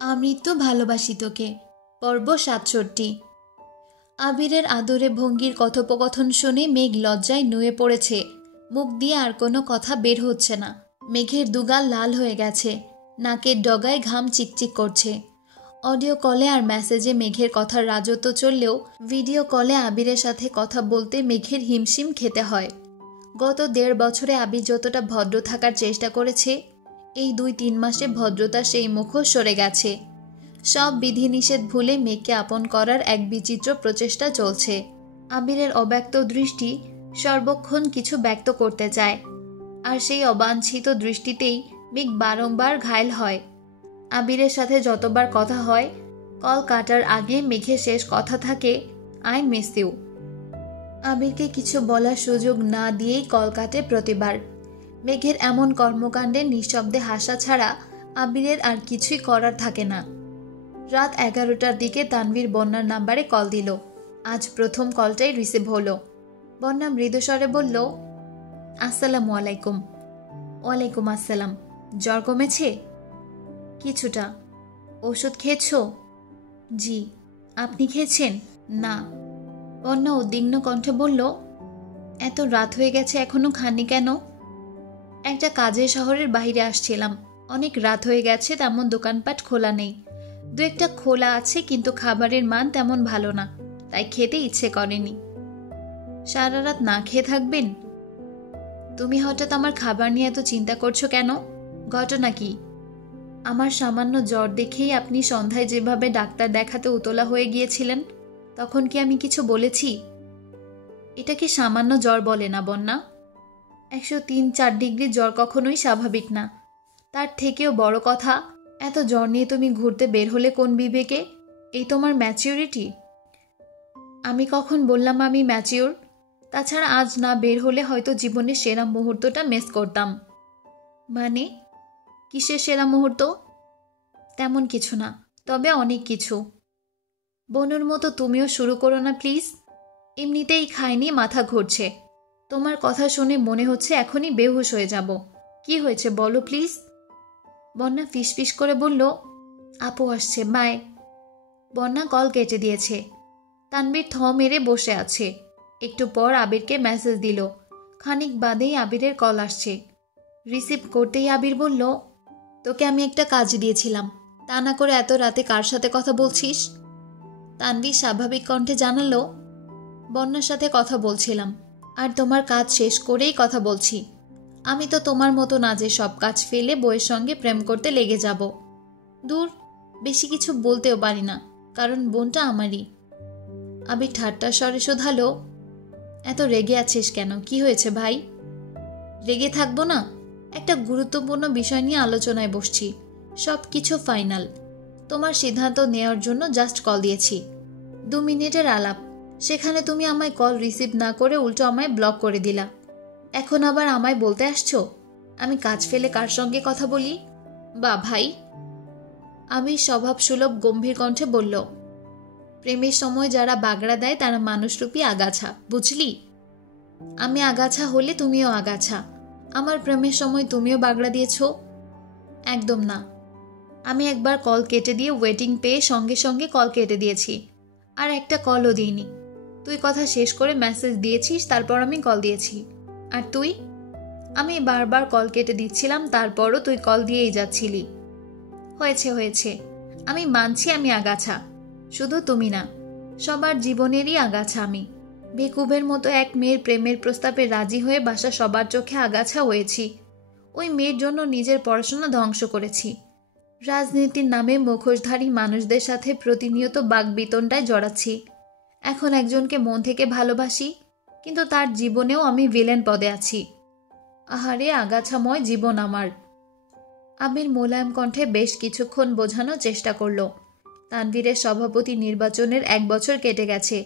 আমৃত্যু ভালোবাসি তোকে। পর্ব ৬৭। আবিরের আদরে ভঙ্গির কথোপকথন শুনে মেঘ লজ্জায় নুয়ে পড়েছে। মুখ দিয়ে আর কোনো কথা বের হচ্ছে না। মেঘের দুগাল লাল হয়ে গেছে, নাকের ডগায় ঘাম চিকচিক করছে। অডিও কলে আর মেসেজে মেঘের কথার রাজত্ব চললেও ভিডিও কলে আবিরের সাথে কথা বলতে মেঘের হিমশিম খেতে হয়। গত ১.৫ বছরে আবির যতটা ভদ্র থাকার চেষ্টা করেছে, এই ২-৩ মাসে ভদ্রতা সেই মুখও সরে গেছে। সব বিধিনিষেধ ভুলে মেঘকে আপন করার এক বিচিত্র প্রচেষ্টা চলছে। আবিরের অব্যক্ত দৃষ্টি সর্বক্ষণ কিছু ব্যক্ত করতে চায়, আর সেই অবাঞ্ছিত দৃষ্টিতেই মেঘ বারংবার ঘায়েল হয়। আবিরের সাথে যতবার কথা হয়, কল কাটার আগে মেঘের শেষ কথা থাকে, আই মিস ইউ। আবিরকে কিছু বলার সুযোগ না দিয়েই কল কাটে প্রতিবার। মেঘের এমন কর্মকাণ্ডে নিঃশব্দে হাসা ছাড়া আবিরের আর কিছুই করার থাকে না। রাত ১১টার দিকে তানভীর বন্যার নাম্বারে কল দিল। আজ প্রথম কলটাই রিসিভ হলো। বন্যা মৃদুস্বরে বলল, আসসালামু আলাইকুম। ওয়ালাইকুম আসসালাম। জ্বর কমেছে? কিছুটা। ওষুধ খেয়েছ? জি। আপনি খেয়েছেন? না। বন্যা উদ্বিগ্ন কণ্ঠে বলল, এত রাত হয়ে গেছে এখনো খাননি কেন? একটা কাজের শহরের বাইরে আসছিলাম, অনেক রাত হয়ে গেছে, তেমন দোকানপাট খোলা নেই। দু একটা খোলা আছে, কিন্তু খাবারের মান তেমন ভালো না, তাই খেতে ইচ্ছে করেনি। সারা রাত না খেয়ে থাকবেন? তুমি হঠাৎ আমার খাবার নিয়ে এত চিন্তা করছো কেন? ঘটনা কি? আমার সামান্য জ্বর দেখেই আপনি সন্ধ্যায় যেভাবে ডাক্তার দেখাতে উতলা হয়ে গিয়েছিলেন, তখন কি আমি কিছু বলেছি? এটাকে সামান্য জ্বর বলে না বন্যা। ১০৩-১০৪ ডিগ্রি জ্বর কখনোই স্বাভাবিক না। তার থেকেও বড় কথা, এত জ্বর নিয়ে তুমি ঘুরতে বের হলে কোন বিবেকে? এই তোমার ম্যাচিউরিটি? আমি কখন বললাম আমি ম্যাচিউর? তাছাড়া আজ না বের হলে হয়তো জীবনের সেরা মুহূর্তটা মিস করতাম। মানে? কিসের সেরা মুহূর্ত? তেমন কিছু না, তবে অনেক কিছু। বনুর মতো তুমিও শুরু করো না প্লিজ। এমনিতেই খাইনি, মাথা ঘুরছে। তোমার কথা শুনে মনে হচ্ছে এখনই বেহুশ হয়ে যাব। কি হয়েছে বলো প্লিজ। বন্যা ফিসফিস করে বলল, আপু আসছে, বাই। বন্যা কল কেটে দিয়েছে। তানভীর থ মেরে বসে আছে। একটু পর আবিরকে মেসেজ দিল। খানিক বাদেই আবিরের কল আসছে। রিসিভ করতেই আবির বলল, তোকে আমি একটা কাজ দিয়েছিলাম, তা না করে এত রাতে কার সাথে কথা বলছিস? তানভীর স্বাভাবিক কণ্ঠে জানালো, বন্যার সাথে কথা বলছিলাম, আর তোমার কাজ শেষ করেই কথা বলছি। আমি তো তোমার মতো না যে সব কাজ ফেলে বইয়ের সঙ্গে প্রেম করতে লেগে যাব। দূর, বেশি কিছু বলতেও পারি না, কারণ বোনটা আমারই। আবির ঠাট্টার স্বরে শোধালো, এত রেগে আছিস কেন? কি হয়েছে ভাই? রেগে থাকবো না? একটা গুরুত্বপূর্ণ বিষয় নিয়ে আলোচনায় বসছি। সব কিছু ফাইনাল। তোমার সিদ্ধান্ত নেওয়ার জন্য জাস্ট কল দিয়েছি। ২ মিনিটের আলাপ, সেখানে তুমি আমায় কল রিসিভ না করে উল্টো আমায় ব্লক করে দিলা। এখন আবার আমায় বলতে আসছো আমি কাজ ফেলে কার সঙ্গে কথা বলি? বা ভাই। আমি স্বভাবসুলভ গম্ভীর কণ্ঠে বলল, প্রেমের সময় যারা বাগড়া দেয় তারা মানুষরূপী আগাছা, বুঝলি? আমি আগাছা হলে তুমিও আগাছা। আমার প্রেমের সময় তুমিও বাগড়া দিয়েছ? একদম না। আমি একবার কল কেটে দিয়ে ওয়েটিং পেয়ে সঙ্গে সঙ্গে কল কেটে দিয়েছি, আর একটা কলও দিইনি। তুই কথা শেষ করে মেসেজ দিয়েছিস, তারপর আমি কল দিয়েছি। আর তুই? আমি বারবার কল কেটে দিচ্ছিলাম, তারপরও তুই কল দিয়েই যাচ্ছিলি। হয়েছে হয়েছে, আমি মানছি আমি আগাছা। শুধু তুমি না, সবার জীবনেরই আগাছা আমি। বেকুবের মতো এক মেয়ের প্রেমের প্রস্তাবে রাজি হয়ে বাসা সবার চোখে আগাছা হয়েছি। ওই মেয়ের জন্য নিজের পড়াশোনা ধ্বংস করেছি। রাজনীতির নামে মুখোশধারী মানুষদের সাথে প্রতিনিয়ত বাকবিতণ্ডায় জড়াচ্ছি। এখন একজনকে মন থেকে ভালোবাসি, কিন্তু তার জীবনেও আমি ভিলেন পদে আছি। আহারে আগাছাময় জীবন আমার। আবির মোলায়েম কণ্ঠে বেশ কিছুক্ষণ বোঝানোর চেষ্টা করল। তানভীরের সভাপতি নির্বাচনের ১ বছর কেটে গেছে।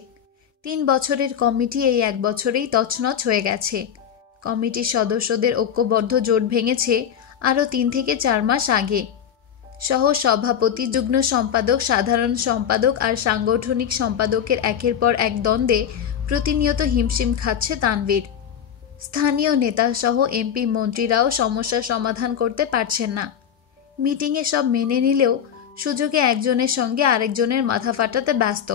৩ বছরের কমিটি এই ১ বছরেই তছনছ হয়ে গেছে। কমিটির সদস্যদের ঐক্যবদ্ধ জোট ভেঙেছে আরও ৩ থেকে ৪ মাস আগে। সহ সভাপতি, যুগ্ম সম্পাদক, সাধারণ সম্পাদক আর সাংগঠনিক সম্পাদকের একের পর এক দ্বন্দ্বে প্রতিনিয়ত হিমশিম খাচ্ছে তানভীর। স্থানীয় নেতা সহ এমপি মন্ত্রীরাও সমস্যার সমাধান করতে পারছেন না। মিটিংয়ে সব মেনে নিলেও সুযোগে একজনের সঙ্গে আরেকজনের মাথা ফাটাতে ব্যস্ত।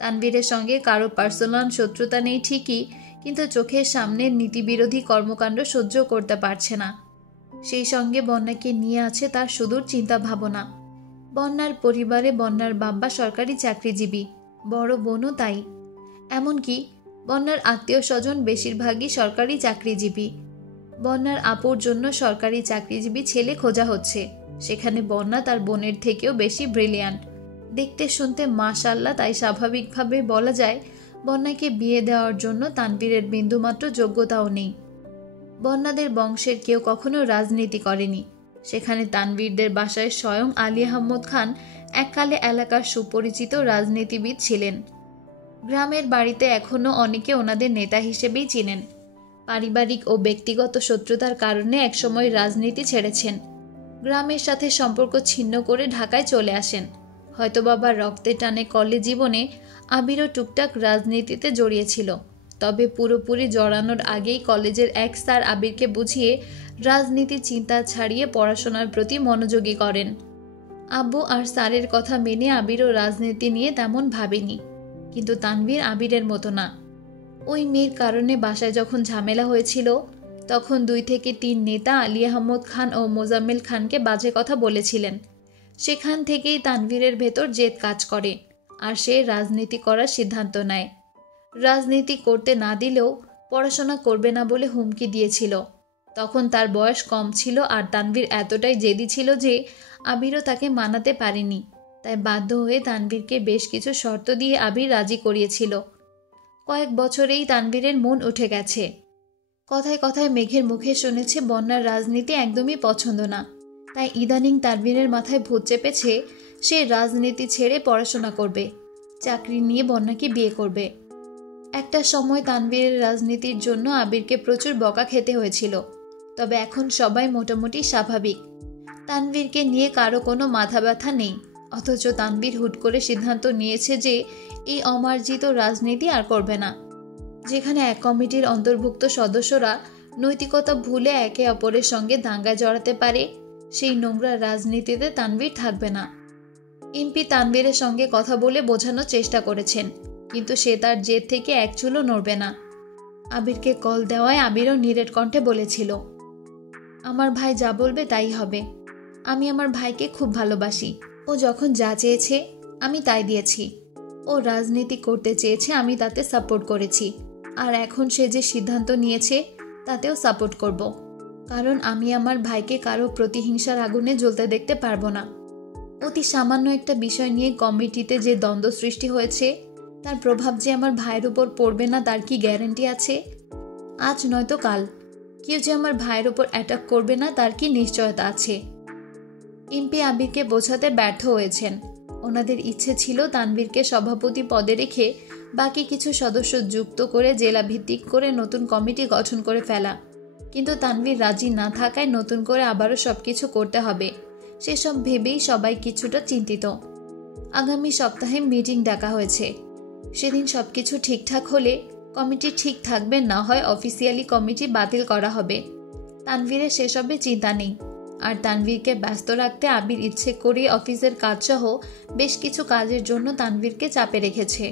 তানভীরের সঙ্গে কারো পার্সোনাল শত্রুতা নেই ঠিকই, কিন্তু চোখের সামনে নীতিবিরোধী কর্মকাণ্ড সহ্য করতে পারছে না। সেই সঙ্গে বন্যাকে নিয়ে আছে তার সুদূর চিন্তা ভাবনা। বন্যার পরিবারে বন্যার বাবা সরকারি চাকরিজীবী, বড় বোনও তাই। এমনকি বন্যার আত্মীয় স্বজন বেশিরভাগই সরকারি চাকরিজীবী। বন্যার আপুর জন্য সরকারি চাকরিজীবী ছেলে খোঁজা হচ্ছে। সেখানে বন্যা তার বোনের থেকেও বেশি ব্রিলিয়ান্ট, দেখতে শুনতে মাশাআল্লাহ। তাই স্বাভাবিকভাবে বলা যায় বন্যাকে বিয়ে দেওয়ার জন্য তানভীরের বিন্দুমাত্র যোগ্যতাও নেই। বন্যাদের বংশের কেউ কখনো রাজনীতি করেনি। সেখানে তানভীরদের বাসায় স্বয়ং আলী আহমদ খান এককালে এলাকার সুপরিচিত রাজনীতিবিদ ছিলেন। গ্রামের বাড়িতে এখনও অনেকে ওনাদের নেতা হিসেবেই চিনেন। পারিবারিক ও ব্যক্তিগত শত্রুতার কারণে একসময় রাজনীতি ছেড়েছেন। গ্রামের সাথে সম্পর্ক ছিন্ন করে ঢাকায় চলে আসেন। হয়তো বাবার রক্তে টানে কলেজ জীবনে আবিরও টুকটাক রাজনীতিতে জড়িয়েছিল, তবে পুরোপুরি জড়ানোর আগেই কলেজের এক স্যার আবিরকে বুঝিয়ে রাজনীতির চিন্তা ছাড়িয়ে পড়াশোনার প্রতি মনোযোগী করেন। আব্বু আর স্যারের কথা মেনে আবিরও রাজনীতি নিয়ে তেমন ভাবেনি। কিন্তু তানভীর আবিরের মতো না। ওই মেয়ের কারণে বাসায় যখন ঝামেলা হয়েছিল, তখন 2 থেকে 3 নেতা আলী আহমদ খান ও মোজাম্মেল খানকে বাজে কথা বলেছিলেন। সেখান থেকেই তানভীরের ভেতর জেদ কাজ করে, আর সে রাজনীতি করার সিদ্ধান্ত নেয়। রাজনীতি করতে না দিলেও পড়াশোনা করবে না বলে হুমকি দিয়েছিল। তখন তার বয়স কম ছিল, আর তানভীর এতটাই জেদি ছিল যে আবিরও তাকে মানাতে পারেনি। তাই বাধ্য হয়ে তানভীরকে বেশ কিছু শর্ত দিয়ে আবির রাজি করিয়েছিল। কয়েক বছরেই তানভীরের মন উঠে গেছে। কথায় কথায় মেঘের মুখে শুনেছে বন্যার রাজনীতি একদমই পছন্দ না। তাই ইদানিং তানভীরের মাথায় ভূত চেপেছে সে রাজনীতি ছেড়ে পড়াশোনা করবে, চাকরি নিয়ে বন্যাকে বিয়ে করবে। একটা সময় তানভীরের রাজনীতির জন্য আবিরকে প্রচুর বকা খেতে হয়েছিল, তবে এখন সবাই মোটামুটি স্বাভাবিক। তানভীরকে নিয়ে কারো কোনো মাথা ব্যথা নেই। অথচ তানভীর হুট করে সিদ্ধান্ত নিয়েছে যে এই অমার্জিত রাজনীতি আর করবে না। যেখানে এক কমিটির অন্তর্ভুক্ত সদস্যরা নৈতিকতা ভুলে একে অপরের সঙ্গে দাঙ্গায় জড়াতে পারে, সেই নোংরা রাজনীতিতে তানভীর থাকবে না। এমপি তানভীরের সঙ্গে কথা বলে বোঝানোর চেষ্টা করেছেন, কিন্তু সে তার জেদ থেকে এক চুলও নড়বে না। আবিরকে কল দেওয়ায় আবিরও নিরেট কণ্ঠে বলেছিল, আমার ভাই যা বলবে তাই হবে। আমি আমার ভাইকে খুব ভালোবাসি। ও যখন যা চেয়েছে আমি তাই দিয়েছি। ও রাজনীতি করতে চেয়েছে, আমি তাতে সাপোর্ট করেছি। আর এখন সে যে সিদ্ধান্ত নিয়েছে তাতেও সাপোর্ট করব, কারণ আমি আমার ভাইকে কারো প্রতিহিংসার আগুনে জ্বলতে দেখতে পারবো না। অতি সামান্য একটা বিষয় নিয়ে কমিটিতে যে দ্বন্দ্ব সৃষ্টি হয়েছে, তার প্রভাব যে আমার ভাইয়ের উপর পড়বে না তার কি গ্যারান্টি আছে? আজ নয়তো কাল কেউ যে আমার ভাইয়ের উপর অ্যাটাক করবে না তার কি নিশ্চয়তা আছে? এমপি আবিরকে বোঝাতে ব্যর্থ হয়েছেন। ওনাদের ইচ্ছে ছিল তানভীরকে সভাপতি পদে রেখে বাকি কিছু সদস্য যুক্ত করে জেলা ভিত্তিক করে নতুন কমিটি গঠন করে ফেলা, কিন্তু তানভীর রাজি না থাকায় নতুন করে আবারও সবকিছু করতে হবে। সেসব ভেবেই সবাই কিছুটা চিন্তিত। আগামী সপ্তাহে মিটিং ডাকা হয়েছে। সেদিন সবকিছু ঠিকঠাক হলে কমিটি ঠিক থাকবে, না হয় অফিসিয়ালি কমিটি বাতিল করা হবে। তানভীরের সেসবে চিন্তা নেই। আর তানভীরকে ব্যস্ত রাখতে আবির ইচ্ছে করে অফিসের কাজসহ বেশ কিছু কাজের জন্য তানভীরকে চাপে রেখেছে।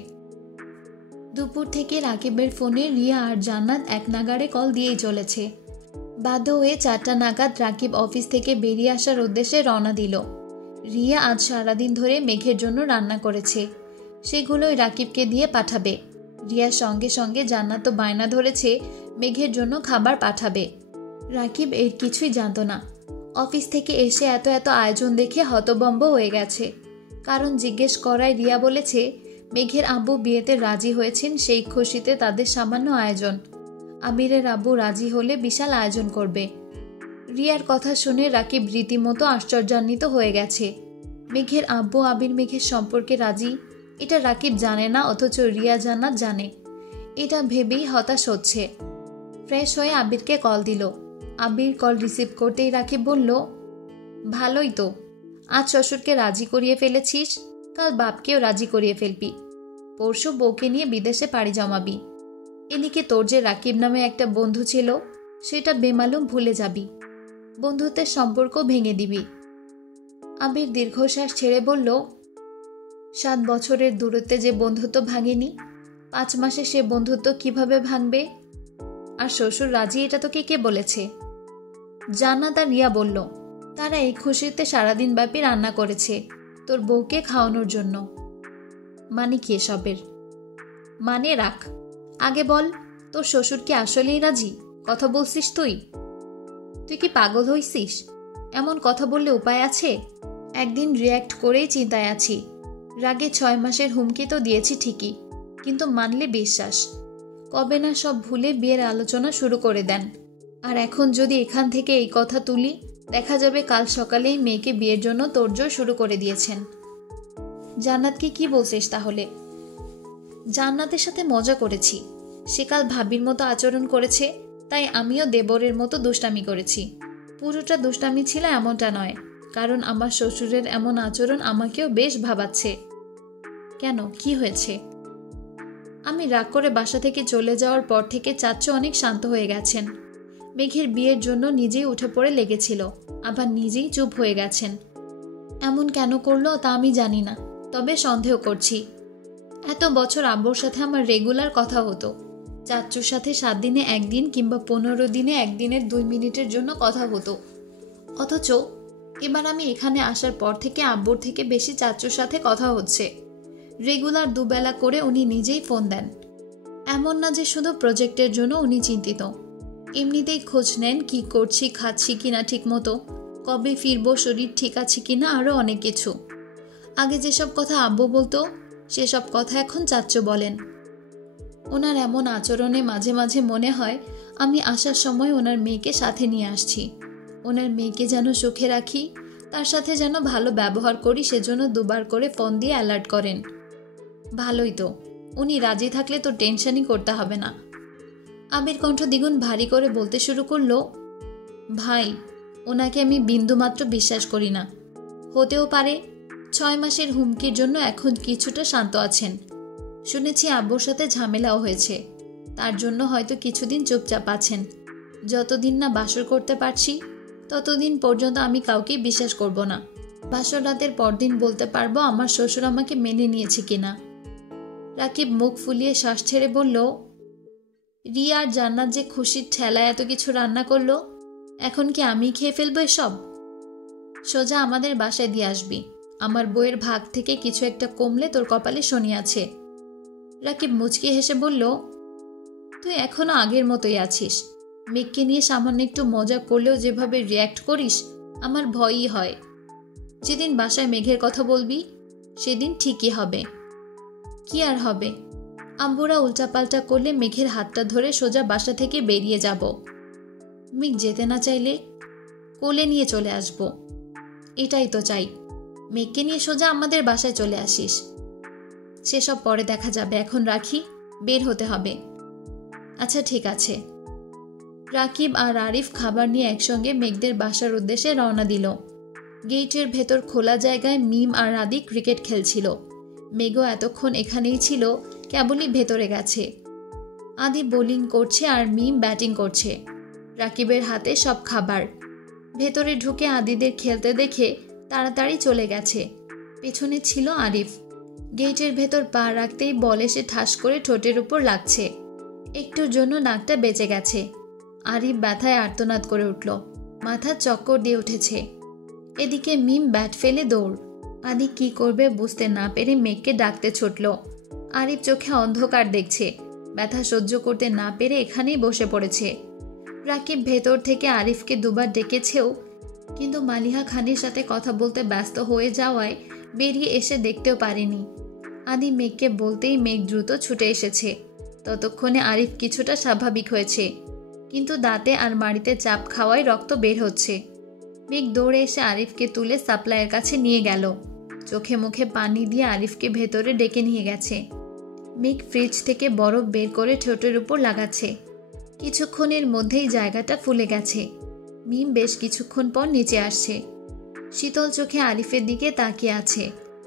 দুপুর থেকে রাকিবের ফোনে রিয়া আর জান্নাত এক নাগাড়ে কল দিয়েই চলেছে। বাধ্য হয়ে 4টা নাগাদ রাকিব অফিস থেকে বেরিয়ে আসার উদ্দেশ্যে রওনা দিল। রিয়া আজ সারাদিন ধরে মেঘের জন্য রান্না করেছে, সেগুলোই রাকিবকে দিয়ে পাঠাবে। রিয়ার সঙ্গে সঙ্গে জান্নাতও বায়না ধরেছে মেঘের জন্য খাবার পাঠাবে। রাকিব এর কিছুই জানত না। অফিস থেকে এসে এত এত আয়োজন দেখে হতভম্ব হয়ে গেছে। কারণ জিজ্ঞেস করায় রিয়া বলেছে মেঘের আব্বু বিয়েতে রাজি হয়েছেন, সেই খুশিতে তাদের সামান্য আয়োজন। আবিরের আব্বু রাজি হলে বিশাল আয়োজন করবে। রিয়ার কথা শুনে রাকিব রীতিমতো আশ্চর্যান্বিত হয়ে গেছে। মেঘের আব্বু আবির মেঘের সম্পর্কে রাজি, এটা রাকিব জানে না, অথচ রিয়া জান্নাত জানে। এটা ভেবেই হতাশ হচ্ছে। ফ্রেশ হয়ে আবিরকে কল দিল। আবির কল রিসিভ করতেই রাকিব বলল, ভালোই তো, আজ শ্বশুরকে রাজি করিয়ে ফেলেছিস, কাল বাপকেও রাজি করিয়ে ফেলবি। পরশু বউকে নিয়ে বিদেশে পাড়ি জমাবি। এদিকে তোর যে রাকিব নামে একটা বন্ধু ছিল, সেটা বেমালুম ভুলে যাবি। বন্ধুত্বের সম্পর্ক ভেঙে দিবি। আবির দীর্ঘশ্বাস ছেড়ে বলল, 7 বছরের দূরত্বে যে বন্ধুত্ব ভাঙেনি, 5 মাসে সে বন্ধুত্ব কিভাবে ভাঙবে? আর শ্বশুর রাজি এটা তোকে কে বলেছে? জান্নাত আর রিয়া বলল। তারা এই খুশিতে সারাদিন ব্যাপী রান্না করেছে তোর বউকে খাওয়ানোর জন্য। মানে কি এসবের? মানে রাখ, আগে বল, তোর শ্বশুর কি আসলেই রাজি? কথা বলছিস তুই? তুই কি পাগল হইছিস? এমন কথা বললে উপায় আছে? একদিন রিয়্যাক্ট করেই চিন্তায় আছি। রাগে 6 মাসের হুমকি তো দিয়েছি ঠিকই, কিন্তু মানলে বিশ্বাস। কবে না সব ভুলে বিয়ের আলোচনা শুরু করে দেন। আর এখন যদি এখান থেকে এই কথা তুলি, দেখা যাবে কাল সকালেই মেয়েকে বিয়ের জন্য তোড়জোড় শুরু করে দিয়েছেন। জান্নাতকে কি বলছিস তাহলে? জান্নাতের সাথে মজা করেছি। সে কাল ভাবির মতো আচরণ করেছে, তাই আমিও দেবরের মতো দুষ্টামি করেছি। পুরোটা দুষ্টামি ছিল এমনটা নয়, কারণ আমার শ্বশুরের এমন আচরণ আমাকেও বেশ ভাবাচ্ছে। কেন, কি হয়েছে? আমি রাগ করে বাসা থেকে চলে যাওয়ার পর থেকে চাচ্চু অনেক শান্ত হয়ে গেছেন। মেঘের বিয়ের জন্য নিজেই উঠে পড়ে লেগেছিল, আবার নিজেই চুপ হয়ে গেছেন। এমন কেন করলো তা আমি জানি না, তবে সন্দেহ করছি। এত বছর আব্বুর সাথে আমার রেগুলার কথা হতো। চাচ্চুর সাথে 7 দিনে 1 দিন কিংবা 15 দিনে 1 দিনের 2 মিনিটের জন্য কথা হতো। অথচ এবার আমি এখানে আসার পর থেকে আব্বুর থেকে বেশি চাচ্চুর সাথে কথা হচ্ছে। রেগুলার দুবেলা করে উনি নিজেই ফোন দেন। এমন না যে শুধু প্রজেক্টের জন্য উনি চিন্তিত, এমনিতেই খোঁজ নেন কি করছি, খাচ্ছি কিনা ঠিক মতো, কবে ফিরবো, শরীর ঠিক আছে কিনা, আরও অনেক কিছু। আগে যেসব কথা আব্বু বলতো সেসব কথা এখন চাচ্চু বলেন। ওনার এমন আচরণে মাঝে মাঝে মনে হয় আমি আসার সময় ওনার মেয়েকে সাথে নিয়ে আসছি। ওনার মেয়েকে যেন সুখে রাখি, তার সাথে যেন ভালো ব্যবহার করি, সেজন্য 2 বার করে ফোন দিয়ে অ্যালার্ট করেন। ভালোই তো, উনি রাজি থাকলে তো টেনশনই করতে হবে না। আবির কণ্ঠ দ্বিগুণ ভারী করে বলতে শুরু করলো, ভাই, ওনাকে আমি বিন্দুমাত্র বিশ্বাস করি না। হতেও পারে 6 মাসের হুমকির জন্য এখন কিছুটা শান্ত আছেন। শুনেছি আব্বুর সাথে ঝামেলাও হয়েছে, তার জন্য হয়তো কিছুদিন চুপচাপ আছেন। যতদিন না বাসর করতে পারছি ততদিন পর্যন্ত আমি কাউকে বিশ্বাস করব না। বাসর রাতের পরদিন বলতে পারবো আমার শ্বশুর আমাকে মেনে নিয়েছে কিনা। রাকিব মুখ ফুলিয়ে শ্বাস ছেড়ে বলল, রিয়া আর জান্নাত যে খুশির ঠেলায় এত কিছু রান্না করলো, এখন কি আমি খেয়ে ফেলবো এসব? সোজা আমাদের বাসায় দিয়ে আসবি, আমার বইয়ের ভাগ থেকে কিছু একটা কমলে তোর কপালে শনি আছে। রাকিব মুচকি হেসে বলল, তুই এখনো আগের মতোই আছিস। মেঘকে নিয়ে সামান্য একটু মজা করলেও যেভাবে রিয়্যাক্ট করিস, আমার ভয়ই হয়। যেদিন বাসায় মেঘের কথা বলবি সেদিন ঠিকই হবে। কি আর হবে, আব্বুরা উল্টাপাল্টা করলে মেঘের হাতটা ধরে সোজা বাসা থেকে বেরিয়ে যাব। মেঘ যেতে না চাইলে কোলে নিয়ে চলে আসব। এটাই তো চাই, মেঘকে নিয়ে সোজা আমাদের বাসায় চলে আসিস। সেসব পরে দেখা যাবে, এখন রাখি, বের হতে হবে। আচ্ছা ঠিক আছে। রাকিব আর আরিফ খাবার নিয়ে একসঙ্গে মেঘদের বাসার উদ্দেশ্যে রওনা দিল। গেটের ভেতর খোলা জায়গায় মিম আর আদি ক্রিকেট খেলছিল। মেঘও এতক্ষণ এখানেই ছিল, কেবলই ভেতরে গেছে। আদি বোলিং করছে আর মিম ব্যাটিং করছে। রাকিবের হাতে সব খাবার। ভেতরে ঢুকে আদিদের খেলতে দেখে তাড়াতাড়ি চলে গেছে। পেছনে ছিল আরিফ। গেটের ভেতর পা রাখতেই বল এসে ঠাস করে ঠোঁটের উপর লাগছে। একটুর জন্য নাকটা বেঁচে গেছে। আরিফ ব্যথায় আর্তনাদ করে উঠল, মাথা চক্কর দিয়ে উঠেছে। এদিকে মিম ব্যাট ফেলে দৌড়। আদি কি করবে বুঝতে না পেরে মেঘকে ডাকতে ছুটল। আরিফ চোখে অন্ধকার দেখছে, ব্যথা সহ্য করতে না পেরে এখানেই বসে পড়েছে। রাকিব ভেতর থেকে আরিফকে 2 বার ডেকেছেও, কিন্তু মালিহা খানের সাথে কথা বলতে ব্যস্ত হয়ে যাওয়ায় বেরিয়ে এসে দেখতেও পারেনি। আদি মেঘকে বলতেই মেঘ দ্রুত ছুটে এসেছে। ততক্ষণে আরিফ কিছুটা স্বাভাবিক হয়েছে, কিন্তু দাঁতে আর মাড়িতে চাপ খাওয়ায় রক্ত বের হচ্ছে। মেঘ দৌড়ে এসে আরিফকে তুলে সাপ্লাইয়ের কাছে নিয়ে গেল। চোখে মুখে পানি দিয়ে আরিফকে ভেতরে ডেকে নিয়ে গেছে। মেঘ ফ্রিজ থেকে বরফ বের করে ঠোঁটের উপর লাগাচ্ছে। কিছুক্ষণের মধ্যেই জায়গাটা ফুলে গেছে। মিম বেশ কিছুক্ষণ পর নিচে আসছে। শীতল চোখে আরিফের দিকে তাকিয়ে আছে।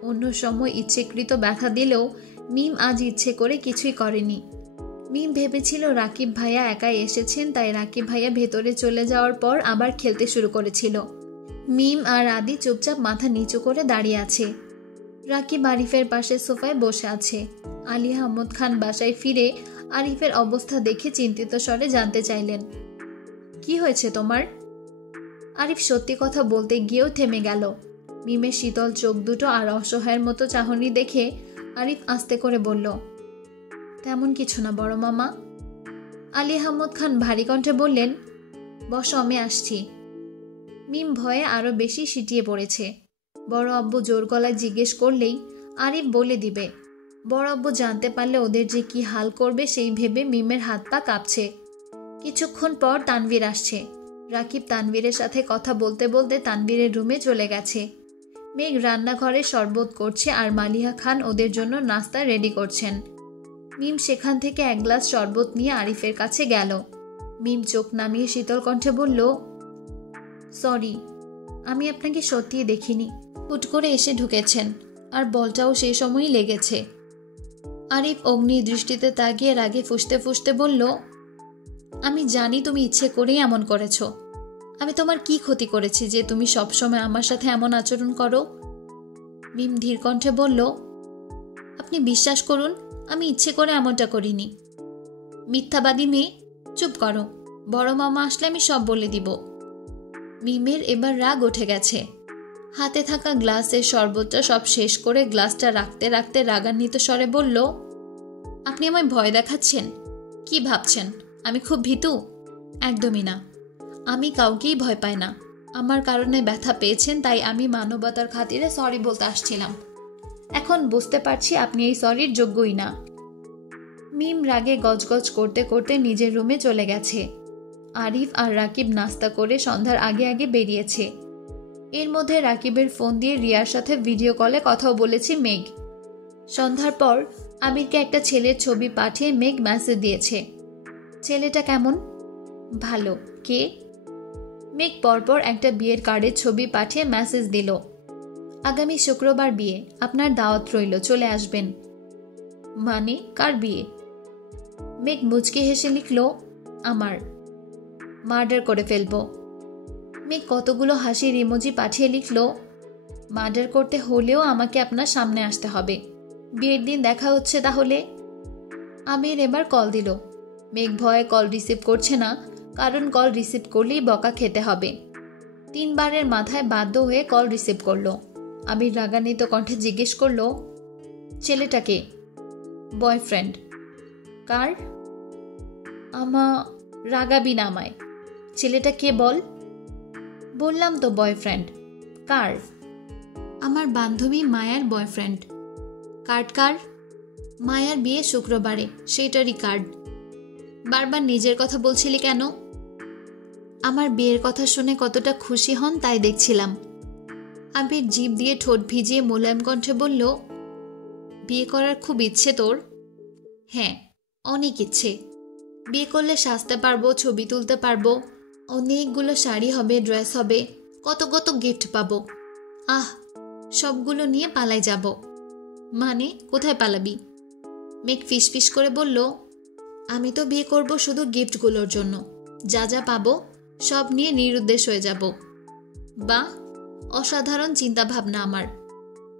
অন্য সময় ইচ্ছেকৃত ব্যথা দিলেও মিম আজ ইচ্ছে করে কিছুই করেনি। মিম ভেবেছিল রাকিব ভাইয়া একাই এসেছেন, তাই রাকিব ভাইয়া ভেতরে চলে যাওয়ার পর আবার খেলতে শুরু করেছিল। মিম আর আদি চুপচাপ মাথা নিচু করে দাঁড়িয়ে আছে। রাকিব আরিফের পাশে সোফায় বসে আছে। আলী আহমদ খান বাসায় ফিরে আরিফের অবস্থা দেখে চিন্তিত স্বরে জানতে চাইলেন, কি হয়েছে তোমার? আরিফ সত্যি কথা বলতে গিয়েও থেমে গেল। মিমের শীতল চোখ দুটো আর অসহায়ের মতো চাহনি দেখে আরিফ আস্তে করে বলল, তেমন কিছু না বড় মামা। আলী আহমদ খান ভারী কণ্ঠে বললেন, বসো, আমি আসছি। মিম ভয়ে আরো বেশি সিটিয়ে পড়েছে। বড় আব্বু জোর গলায় জিজ্ঞেস করলেই আরিফ বলে দিবে। বড় আব্বু জানতে পারলে ওদের যে কি হাল করবে সেই ভেবে মিমের হাত পা কাঁপছে। কিছুক্ষণ পর তানভীর আসছে। রাকিব তানভীরের সাথে কথা বলতে বলতে তানভীরের রুমে চলে গেছে। মেঘ রান্নাঘরে শরবত করছে আর মালিহা খান ওদের জন্য নাস্তা রেডি করছেন। মিম সেখান থেকে এক গ্লাস শরবত নিয়ে আরিফের কাছে গেল। মিম চোখ নামিয়ে শীতল কণ্ঠে বলল, সরি, আমি আপনাকে সত্যিই দেখিনি। হুট করে এসে ঢুকেছেন, আর বলটাও সেই সময়ই লেগেছে। আরিফ অগ্নি দৃষ্টিতে তাকিয়ে রাগে ফুঁসতে ফুঁসতে বলল, আমি জানি তুমি ইচ্ছে করেই এমন করেছ। আমি তোমার কি ক্ষতি করেছি যে তুমি সবসময় আমার সাথে এমন আচরণ করো? মিম ধীর কণ্ঠে বলল, আপনি বিশ্বাস করুন, আমি ইচ্ছে করে এমনটা করিনি। মিথ্যাবাদী মেয়ে, চুপ করো, বড় মামা আসলে আমি সব বলে দিব। মিমের এবার রাগ উঠে গেছে। হাতে থাকা গ্লাসের শরবতটা সব শেষ করে গ্লাসটা রাখতে রাখতে রাগান্বিত স্বরে বলল, আপনি আমায় ভয় দেখাচ্ছেন? কি ভাবছেন আমি খুব ভীতু? একদমই না, আমি কাউকেই ভয় পাই না। আমার কারণে ব্যথা পেয়েছেন, তাই আমি মানবতার খাতিরে সরি বলতে আসছিলাম। এখন বুঝতে পারছি আপনি এই সরির যোগ্যই না। মিম রাগে গজগজ করতে করতে নিজের রুমে চলে গেছে। আরিফ আর রাকিব নাস্তা করে সন্ধ্যার আগে আগে বেরিয়েছে। এর মধ্যে রাকিবের ফোন দিয়ে রিয়ার সাথে ভিডিও কলে কথাও বলেছে মেঘ। সন্ধ্যার পর আবিরকে একটা ছেলের ছবি পাঠিয়ে মেঘ মেসেজ দিয়েছে, ছেলেটা কেমন? ভালো। কে? মেঘ পরপর একটা বিয়ের কার্ডের ছবি পাঠিয়ে মেসেজ দিল, আগামী শুক্রবার বিয়ে, আপনার দাওয়াত রইল, চলে আসবেন। মানে কার বিয়ে? মেঘ মুচকি হেসে লিখল, আমার। মার্ডার করে ফেলবো। মেঘ কতগুলো হাসির ইমোজি পাঠিয়ে লিখল, মার্ডার করতে হলেও আমাকে আপনার সামনে আসতে হবে। বিয়ের দিন দেখা হচ্ছে তাহলে। আমির এবার কল দিল। মেঘ ভয়ে কল রিসিভ করছে না, কারণ কল রিসিভ করলেই বকা খেতে হবে। 3 বারের মাথায় বাধ্য হয়ে কল রিসিভ করলো। আমির রাগান্বিত কণ্ঠে জিজ্ঞেস করলো, ছেলেটাকে? বয়ফ্রেন্ড। কার? রাগাবি না আমায়। ছেলেটা কে বল? বললাম তো বয়ফ্রেন্ড। কার? আমার বান্ধবী মায়ার বয়ফ্রেন্ড। কার্ড কার? মায়ার বিয়ে শুক্রবারে, সেটারই কার্ড। বারবার নিজের কথা বলছিলি কেন? আমার বিয়ের কথা শুনে কতটা খুশি হন তাই দেখছিলাম। আবির জিভ দিয়ে ঠোঁট ভিজিয়ে মোলায়েম কণ্ঠে বলল, বিয়ে করার খুব ইচ্ছে তোর? হ্যাঁ, অনেক ইচ্ছে। বিয়ে করলে সাজতে পারবো, ছবি তুলতে পারবো, অনেকগুলো শাড়ি হবে, ড্রেস হবে, কত কত গিফট পাবো। সবগুলো নিয়ে পালাই যাব। মানে কোথায় পালাবি? মেঘ ফিসফিস করে বলল, আমি তো বিয়ে করব শুধু গিফটগুলোর জন্য। যা যা পাবো সব নিয়ে নিরুদ্দেশ হয়ে যাব। বাহ, অসাধারণ চিন্তা ভাবনা আমার।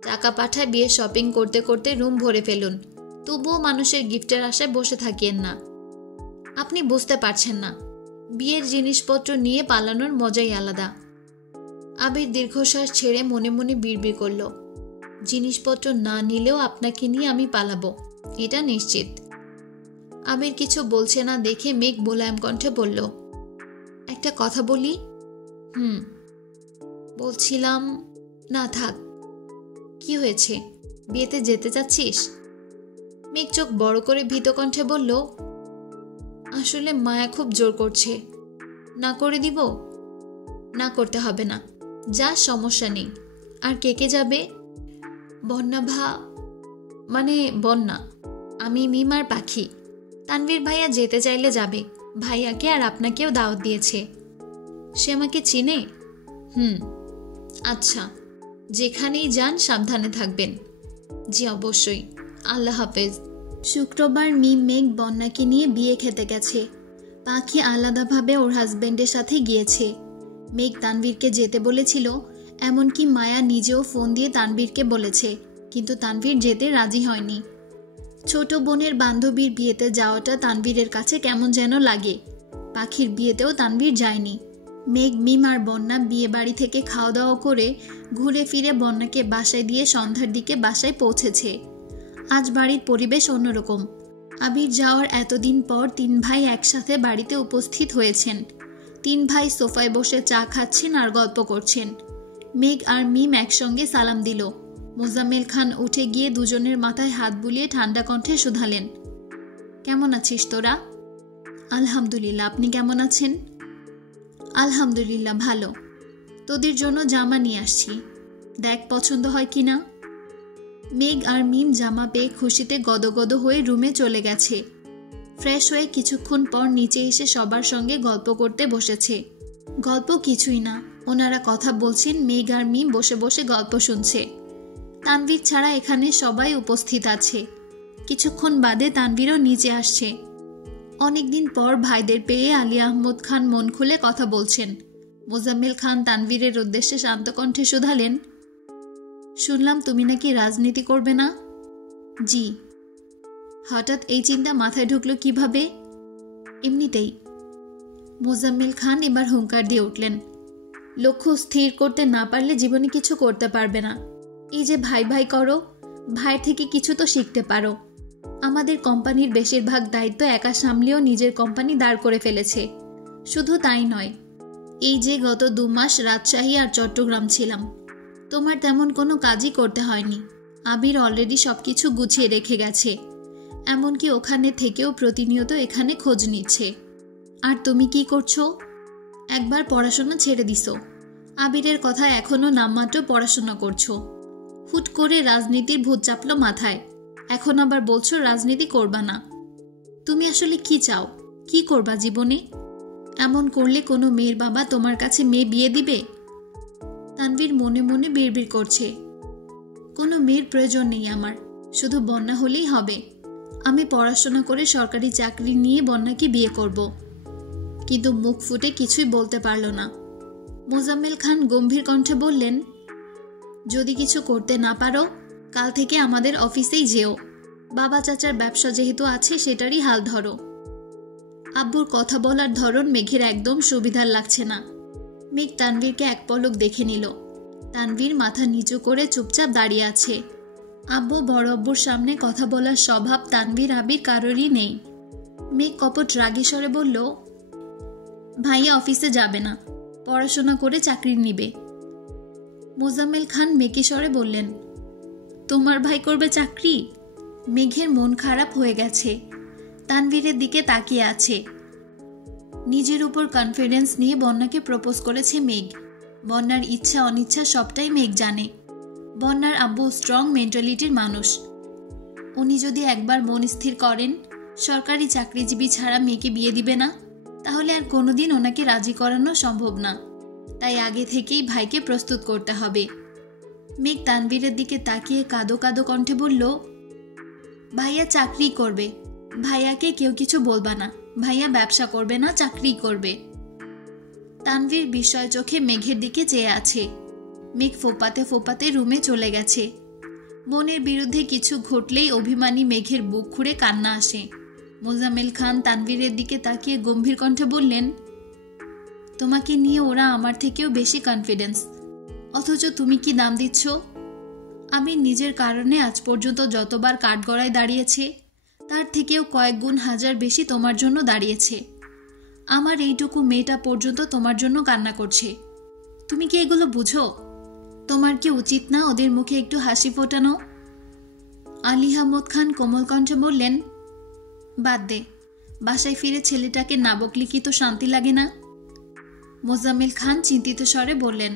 টাকা পাঠায় বিয়ে শপিং করতে করতে রুম ভরে ফেলুন, তবুও মানুষের গিফটের আশায় বসে থাকিয়েন না। আপনি বুঝতে পারছেন না, বিয়ের জিনিসপত্র নিয়ে পালানোর মজাই আলাদা। আবির দীর্ঘশ্বাস ছেড়ে মনে মনে বিড়বিড় করল, জিনিসপত্র না নিলেও আপনাকে নিয়ে আমি পালাবো, এটা নিশ্চিত। আবির কিছু বলছে না দেখে মেঘ মোলায়েম কণ্ঠে বলল, একটা কথা বলি? বলছিলাম। না থাক। কি হয়েছে, বিয়েতে যেতে চাচ্ছিস? মেঘ চোখ বড় করে ভীত কণ্ঠে বলল, আসলে মায়া খুব জোর করছে। না করে দিব? না করতে হবে না, যা, সমস্যা নেই। আর কে কে যাবে? বন্যা, আমি, মিম আর পাখি। তানভীর ভাইয়া যেতে চাইলে যাবে, ভাইয়াকে আর আপনাকেও দাওয়াত দিয়েছে। সে আমাকে চিনে? আচ্ছা, যেখানেই যান সাবধানে থাকবেন। জি অবশ্যই, আল্লাহ হাফেজ। শুক্রবার মিম মেঘ বন্যাকে নিয়ে বিয়ে খেতে গেছে। পাখি আলাদাভাবে ওর হাজবেন্ডের সাথে গিয়েছে। মেঘ তানভীরকে যেতে বলেছিল, এমনকি মায়া নিজেও ফোন দিয়ে তানভীরকে বলেছে, কিন্তু তানভীর যেতে রাজি হয়নি। ছোট বোনের বান্ধবীর বিয়েতে যাওয়াটা তানভীরের কাছে কেমন যেন লাগে। পাখির বিয়েতেও তানভীর যায়নি। মেঘ, মিম আর বন্যা বিয়ে বাড়ি থেকে খাওয়া দাওয়া করে ঘুরে ফিরে বন্যাকে বাসায় দিয়ে সন্ধ্যার দিকে বাসায় পৌঁছেছে। আজ বাড়ির পরিবেশ অন্যরকম। আবির যাওয়ার এতদিন পর 3 ভাই একসাথে বাড়িতে উপস্থিত হয়েছেন। 3 ভাই সোফায় বসে চা খাচ্ছেন আর গল্প করছেন। মেঘ আর মিম একসঙ্গে সালাম দিল। মোজাম্মেল খান উঠে গিয়ে দুজনের মাথায় হাত বুলিয়ে ঠান্ডা কণ্ঠে শুধালেন, কেমন আছিস তোরা? আলহামদুলিল্লাহ, আপনি কেমন আছেন? আলহামদুলিল্লাহ ভালো। তোদের জন্য জামা নিয়ে আসছি, দেখ পছন্দ হয় কিনা। মেঘ আর মিম জামা পেয়ে খুশিতে গদগদ হয়ে রুমে চলে গেছে। ফ্রেশ হয়ে কিছুক্ষণ পর নিচে এসে সবার সঙ্গে গল্প করতে বসেছে। গল্প কিছুই না, ওনারা কথা বলছেন, মেঘ আর মিম বসে বসে গল্প শুনছে। তানভীর ছাড়া এখানে সবাই উপস্থিত আছে। কিছুক্ষণ বাদে তানভীরও নিচে আসছে। অনেকদিন পর ভাইদের পেয়ে আলী আহমদ খান মন খুলে কথা বলছেন। মোজাম্মেল খান তানভীরের উদ্দেশ্যে শান্ত কণ্ঠে শুধালেন, শুনলাম তুমি নাকি রাজনীতি করবে না? জি। হঠাৎ এই চিন্তা মাথায় ঢুকলো কিভাবে? এমনিতেই। মোজাম্মেল খান এবার হুঙ্কার দিয়ে উঠলেন, লক্ষ্য স্থির করতে না পারলে জীবনে কিছু করতে পারবে না। এই যে ভাই ভাই করো, ভাই থেকে কিছু তো শিখতে পারো। আমাদের কোম্পানির বেশিরভাগ দায়িত্ব একা সামলেও নিজের কোম্পানি দাঁড় করে ফেলেছে। শুধু তাই নয়, এই যে গত 2 মাস রাজশাহী আর চট্টগ্রাম ছিলাম, তোমার তেমন কোনো কাজই করতে হয়নি। আবির অলরেডি সবকিছু গুছিয়ে রেখে গেছে, এমনকি ওখানে থেকেও প্রতিনিয়ত এখানে খোঁজ নিচ্ছে। আর তুমি কি করছো? একবার পড়াশোনা ছেড়ে দিছো। আবিরের কথা এখনো নামমাত্র পড়াশোনা করছো। হুট করে রাজনীতির ভূত চাপলো মাথায়, এখন আবার বলছো রাজনীতি করবা না। তুমি আসলে কি চাও? কি করবা জীবনে? এমন করলে কোনো মেয়ের বাবা তোমার কাছে মেয়ে বিয়ে দিবে? তানভীর মনে মনে বিড়বিড় করছে, কোনো মেয়ের প্রয়োজন নেই আমার, শুধু বন্যা হলেই হবে। আমি পড়াশোনা করে সরকারি চাকরি নিয়ে বন্যাকে বিয়ে করব। কিন্তু মুখ ফুটে কিছুই বলতে পারল না। মোজাম্মেল খান গম্ভীর কণ্ঠে বললেন, যদি কিছু করতে না পারো, কাল থেকে আমাদের অফিসেই যেও। বাবা চাচার ব্যবসা যেহেতু আছে সেটারই হাল ধরো। আব্বুর কথা বলার ধরন মেঘের একদম সুবিধার লাগছে না। মেঘ তানভীরকে এক পলক দেখে নিল। তানভীর মাথা নিচু করে চুপচাপ দাঁড়িয়ে আছে। আব্বু বড় আব্বুর সামনে কথা বলার স্বভাব তানভীর আবির কারোরই নেই। মেঘ কপট রাগী স্বরে বলল, ভাইয়া অফিসে যাবে না, পড়াশোনা করে চাকরি নিবে। মোজাম্মেল খান মেকি স্বরে বললেন, তোমার ভাই করবে চাকরি? মেঘের মন খারাপ হয়ে গেছে। তানভীরের দিকে তাকিয়ে আছে। নিজের উপর কনফিডেন্স নিয়ে বন্যাকে প্রপোজ করেছে মেঘ। বন্যার ইচ্ছা অনিচ্ছা সবটাই মেঘ জানে। বন্যার আব্বু স্ট্রং মেন্টালিটির মানুষ। উনি যদি একবার মন স্থির করেন সরকারি চাকরিজীবী ছাড়া মেয়েকে বিয়ে দিবে না, তাহলে আর কোনোদিন ওনাকে রাজি করানো সম্ভব না। তাই আগে থেকেই ভাইকে প্রস্তুত করতে হবে। মেঘ তানভীরের দিকে তাকিয়ে কাঁদো কাঁদো কণ্ঠে বলল, ভাইয়া চাকরি করবে, ভাইয়াকে কেউ কিছু বলবা না। ভাইয়া ব্যবসা করবে না, চাকরি করবে। তানভীর বিস্ময় চোখে মেঘের দিকে চেয়ে আছে। মেঘ ফোপাতে ফোপাতে রুমে চলে গেছে। মনের বিরুদ্ধে কিছু ঘটলেই অভিমানী মেঘের বুক খুঁড়ে কান্না আসে। মোজাম্মেল খান তানভীরের দিকে তাকিয়ে গম্ভীর কণ্ঠে বললেন, তোমাকে নিয়ে ওরা আমার থেকেও বেশি কনফিডেন্স, অথচ তুমি কি দাম দিচ্ছ? আমি নিজের কারণে আজ পর্যন্ত যতবার কাঠগড়ায় দাঁড়িয়েছে তার থেকেও কয়েক গুণ হাজার বেশি তোমার জন্য দাঁড়িয়েছে। আমার এইটুকু মেয়েটা পর্যন্ত তোমার জন্য কান্না করছে। তুমি কি এগুলো বুঝো? তোমার কি উচিত না ওদের মুখে একটু হাসি ফোটানো? আলী আহমদ খান কোমল কণ্ঠে বললেন, বাদ দে, বাসায় ফিরে ছেলেটাকে না বকলে কি তো শান্তি লাগে না? মোজাম্মেল খান চিন্তিত স্বরে বললেন,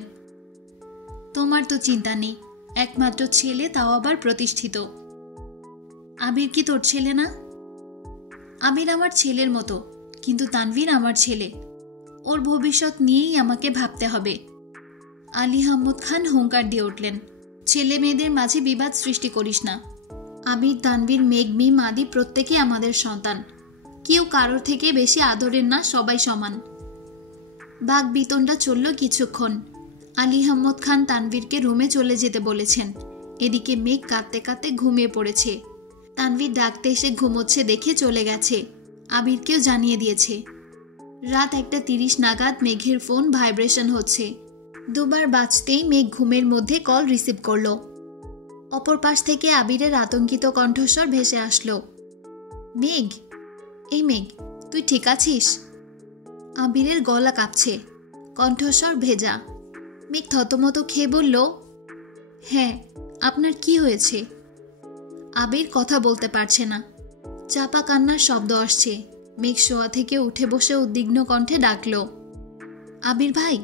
তোমার তো চিন্তা নেই, একমাত্র ছেলে, তাও আবার প্রতিষ্ঠিত। আবির কি তোর ছেলে না? আবির আমার ছেলের মতো, কিন্তু তানভীর আমার ছেলে। ওর ভবিষ্যৎ নিয়েই আমাকে ভাবতে হবে। আলী আহমদ খান হুঙ্কার দিয়ে উঠলেন, ছেলে মেয়েদের মাঝে বিবাদ সৃষ্টি করিস না। আবির, তানভীর, মেঘ, মিম আদি প্রত্যেকেই আমাদের সন্তান। কেউ কারোর থেকে বেশি আদরের না, সবাই সমান। বাঘ বিতণ্ডা চলল কিছুক্ষণ। আলী আহমদ খান তানভীরকে রুমে চলে যেতে বলেছেন। এদিকে মেঘ কাঁদতে কাঁদতে ঘুমিয়ে পড়েছে। তানভীর ডাকতে এসে ঘুমোচ্ছে দেখে চলে গেছে। আবিরকেও জানিয়ে দিয়েছে। রাত 1:30 নাগাদ মেঘের ফোন ভাইব্রেশন হচ্ছে। দুবার বাজতেই মেঘ ঘুমের মধ্যে কল রিসিভ করলো। অপর পাশ থেকে আবিরের আতঙ্কিত কণ্ঠস্বর ভেসে আসলো। মেঘ, এই মেঘ, তুই ঠিক আছিস? আবিরের গলা কাঁপছে, কণ্ঠস্বর ভেজা। মেঘ থতমত খেয়ে বলল, হ্যাঁ, আপনার কি হয়েছে? আবির কথা বলতে পারছে না। চাপা কান্নার শব্দ আসছে। মেঘ শোয়া থেকে উঠে বসে উদ্বিগ্ন কণ্ঠে ডাকল, আবির ভাই।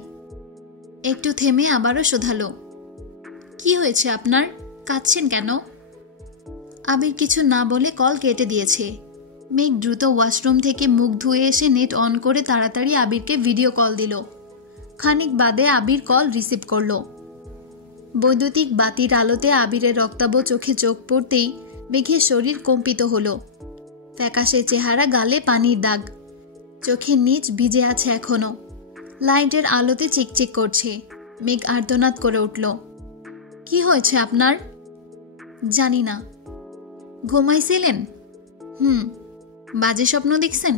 একটু থেমে আবারও শোধালো, কি হয়েছে আপনার? কাঁদছেন কেন? আবির কিছু না বলে কল কেটে দিয়েছে। মেঘ দ্রুত ওয়াশরুম থেকে মুখ ধুয়ে এসে নেট অন করে তাড়াতাড়ি আবিরকে ভিডিও কল দিল। খানিক বাদে আবির কল রিসিভ করল। বৈদ্যুতিক বাতির আলোতে আবিরের রক্তাভ চোখে চোখ পড়তেই মেঘের শরীর কম্পিত হলো। ফ্যাকাশে চেহারা, গালে পানির দাগ, চোখের নিচ ভিজে আছে এখনো। লাইটের আলোতে চিকচিক করছে। মেঘ আর্তনাদ করে উঠল, কি হয়েছে আপনার? জানি না। ঘুমাইছিলেন? বাজে স্বপ্ন দেখছেন?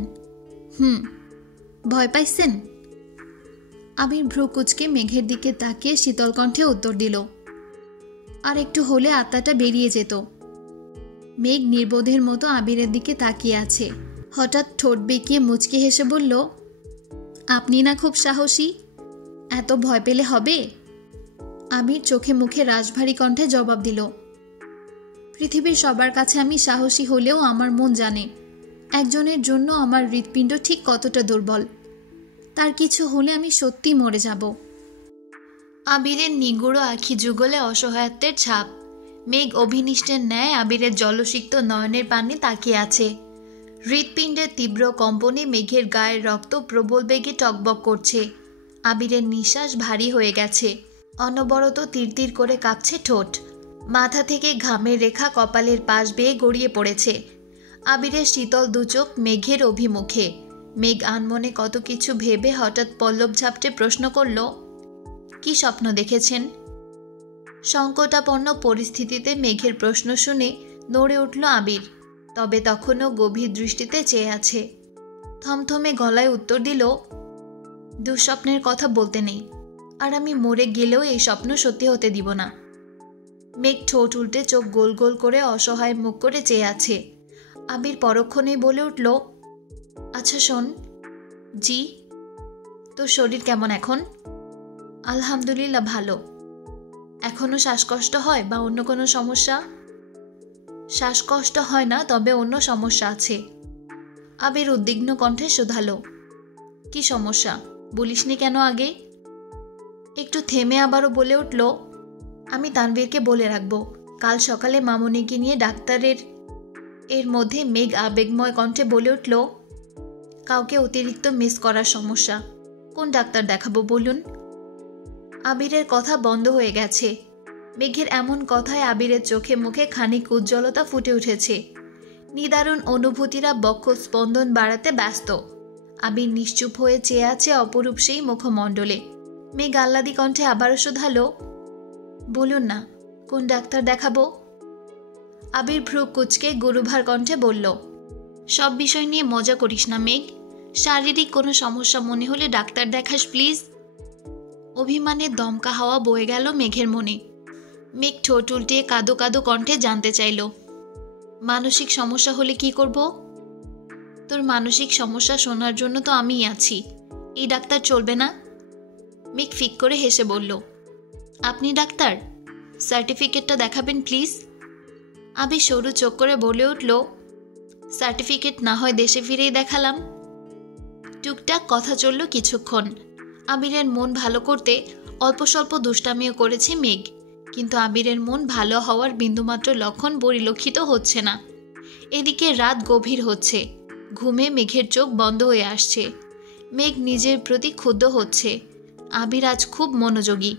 ভয় পাইছেন? আবির ভ্রু কুচকে মেঘের দিকে তাকিয়ে শীতল কণ্ঠে উত্তর দিল, আর একটু হলে আত্মাটা বেরিয়ে যেত। মেঘ নির্বোধের মতো আবিরের দিকে তাকিয়ে আছে। হঠাৎ ঠোঁট বেঁকিয়ে মুচকি হেসে বলল, আপনি না খুব সাহসী, এত ভয় পেলে হবে? আবির চোখে মুখে রাশভারী কণ্ঠে জবাব দিল, পৃথিবীর সবার কাছে আমি সাহসী হলেও আমার মন জানে একজনের জন্য আমার হৃৎপিণ্ড ঠিক কতটা দুর্বল। তার কিছু হলে আমি সত্যি মরে যাব। আবিরের নিগুড়ো আখি যুগলে অসহায়ত্বের ছাপ। মেঘ অভিনিষ্টের ন্যায় আবিরের জলসিক্ত নয়নের পানে তাকিয়ে আছে। হৃৎপিণ্ডের তীব্র কম্পনে মেঘের গায়ের রক্ত প্রবল বেগে টকবক করছে। আবিরের নিঃশ্বাস ভারী হয়ে গেছে। অনবরত তিরতির করে কাঁপছে ঠোঁট। মাথা থেকে ঘামের রেখা কপালের পাশ বেয়ে গড়িয়ে পড়েছে। আবিরের শীতল দুচোখ মেঘের অভিমুখে। মেঘ আনমনে কত কিছু ভেবে হঠাৎ পল্লব ঝাপটে প্রশ্ন করল, কি স্বপ্ন দেখেছেন? সংকটাপন্ন পরিস্থিতিতে মেঘের প্রশ্ন শুনে নড়ে উঠল আবির। তবে তখনও গভীর দৃষ্টিতে চেয়ে আছে। থমথমে গলায় উত্তর দিল, দুঃস্বপ্নের কথা বলতে নেই, আর আমি মরে গেলেও এই স্বপ্ন সত্যি হতে দিব না। মেঘ ঠোঁট উল্টে চোখ গোল গোল করে অসহায় মুখ করে চেয়ে আছে। আবির পরক্ষণেই বলে উঠল, আচ্ছা শোন। জি? তোর শরীর কেমন এখন? আলহামদুলিল্লাহ ভালো। এখনো শ্বাসকষ্ট হয় বা অন্য কোনো সমস্যা? শ্বাসকষ্ট হয় না, তবে অন্য সমস্যা আছে। আবির উদ্বিগ্ন কণ্ঠে শোধালো, কি সমস্যা? বলিসনি কেন আগে? একটু থেমে আবারও বলে উঠল, আমি তানভীরকে বলে রাখবো, কাল সকালে মামুনিকে নিয়ে ডাক্তারের। এর মধ্যে মেঘ আবেগময় কণ্ঠে বলে উঠল, কাউকে অতিরিক্ত মিস করার সমস্যা। কোন ডাক্তার দেখাবো বলুন? আবিরের কথা বন্ধ হয়ে গেছে। মেঘের এমন কথায় আবিরের চোখে মুখে খানিক উজ্জ্বলতা ফুটে উঠেছে। নিদারুণ অনুভূতিরা বক্ষ স্পন্দন বাড়াতে ব্যস্ত। আবির নিশ্চুপ হয়ে চেয়ে আছে অপরূপ সেই মুখমণ্ডলে। মেঘ আহ্লাদি কণ্ঠে আবারও শোধালো, বলুন না, কোন ডাক্তার দেখাবো? আবির ভ্রু কুচকে গুরুভার কণ্ঠে বলল, সব বিষয় নিয়ে মজা করিস না মেঘ। শারীরিক কোনো সমস্যা মনে হলে ডাক্তার দেখাস প্লিজ। অভিমানের দমকা হাওয়া বয়ে গেল মেঘের মনে। মেঘ ঠোঁট উল্টিয়ে কাঁদো কাঁদো কণ্ঠে জানতে চাইল, মানসিক সমস্যা হলে কি করব? তোর মানসিক সমস্যা শোনার জন্য তো আমিই আছি। এই ডাক্তার চলবে না? মেঘ ফিক করে হেসে বলল, আপনি ডাক্তার? সার্টিফিকেটটা দেখাবেন প্লিজ। আবির সরু চোখ করে বলে উঠল, সার্টিফিকেট না হয় দেশে ফিরেই দেখালাম। টুকটাক কথা চলল কিছুক্ষণ। আবিরের মন ভালো করতে অল্প স্বল্প দুষ্টামিও করেছে মেঘ, কিন্তু আবিরের মন ভালো হওয়ার বিন্দুমাত্র লক্ষণ পরিলক্ষিত হচ্ছে না। এদিকে রাত গভীর হচ্ছে। ঘুমে মেঘের চোখ বন্ধ হয়ে আসছে। মেঘ নিজের প্রতি ক্ষুব্ধ হচ্ছে। আবির আজ খুব মনোযোগী।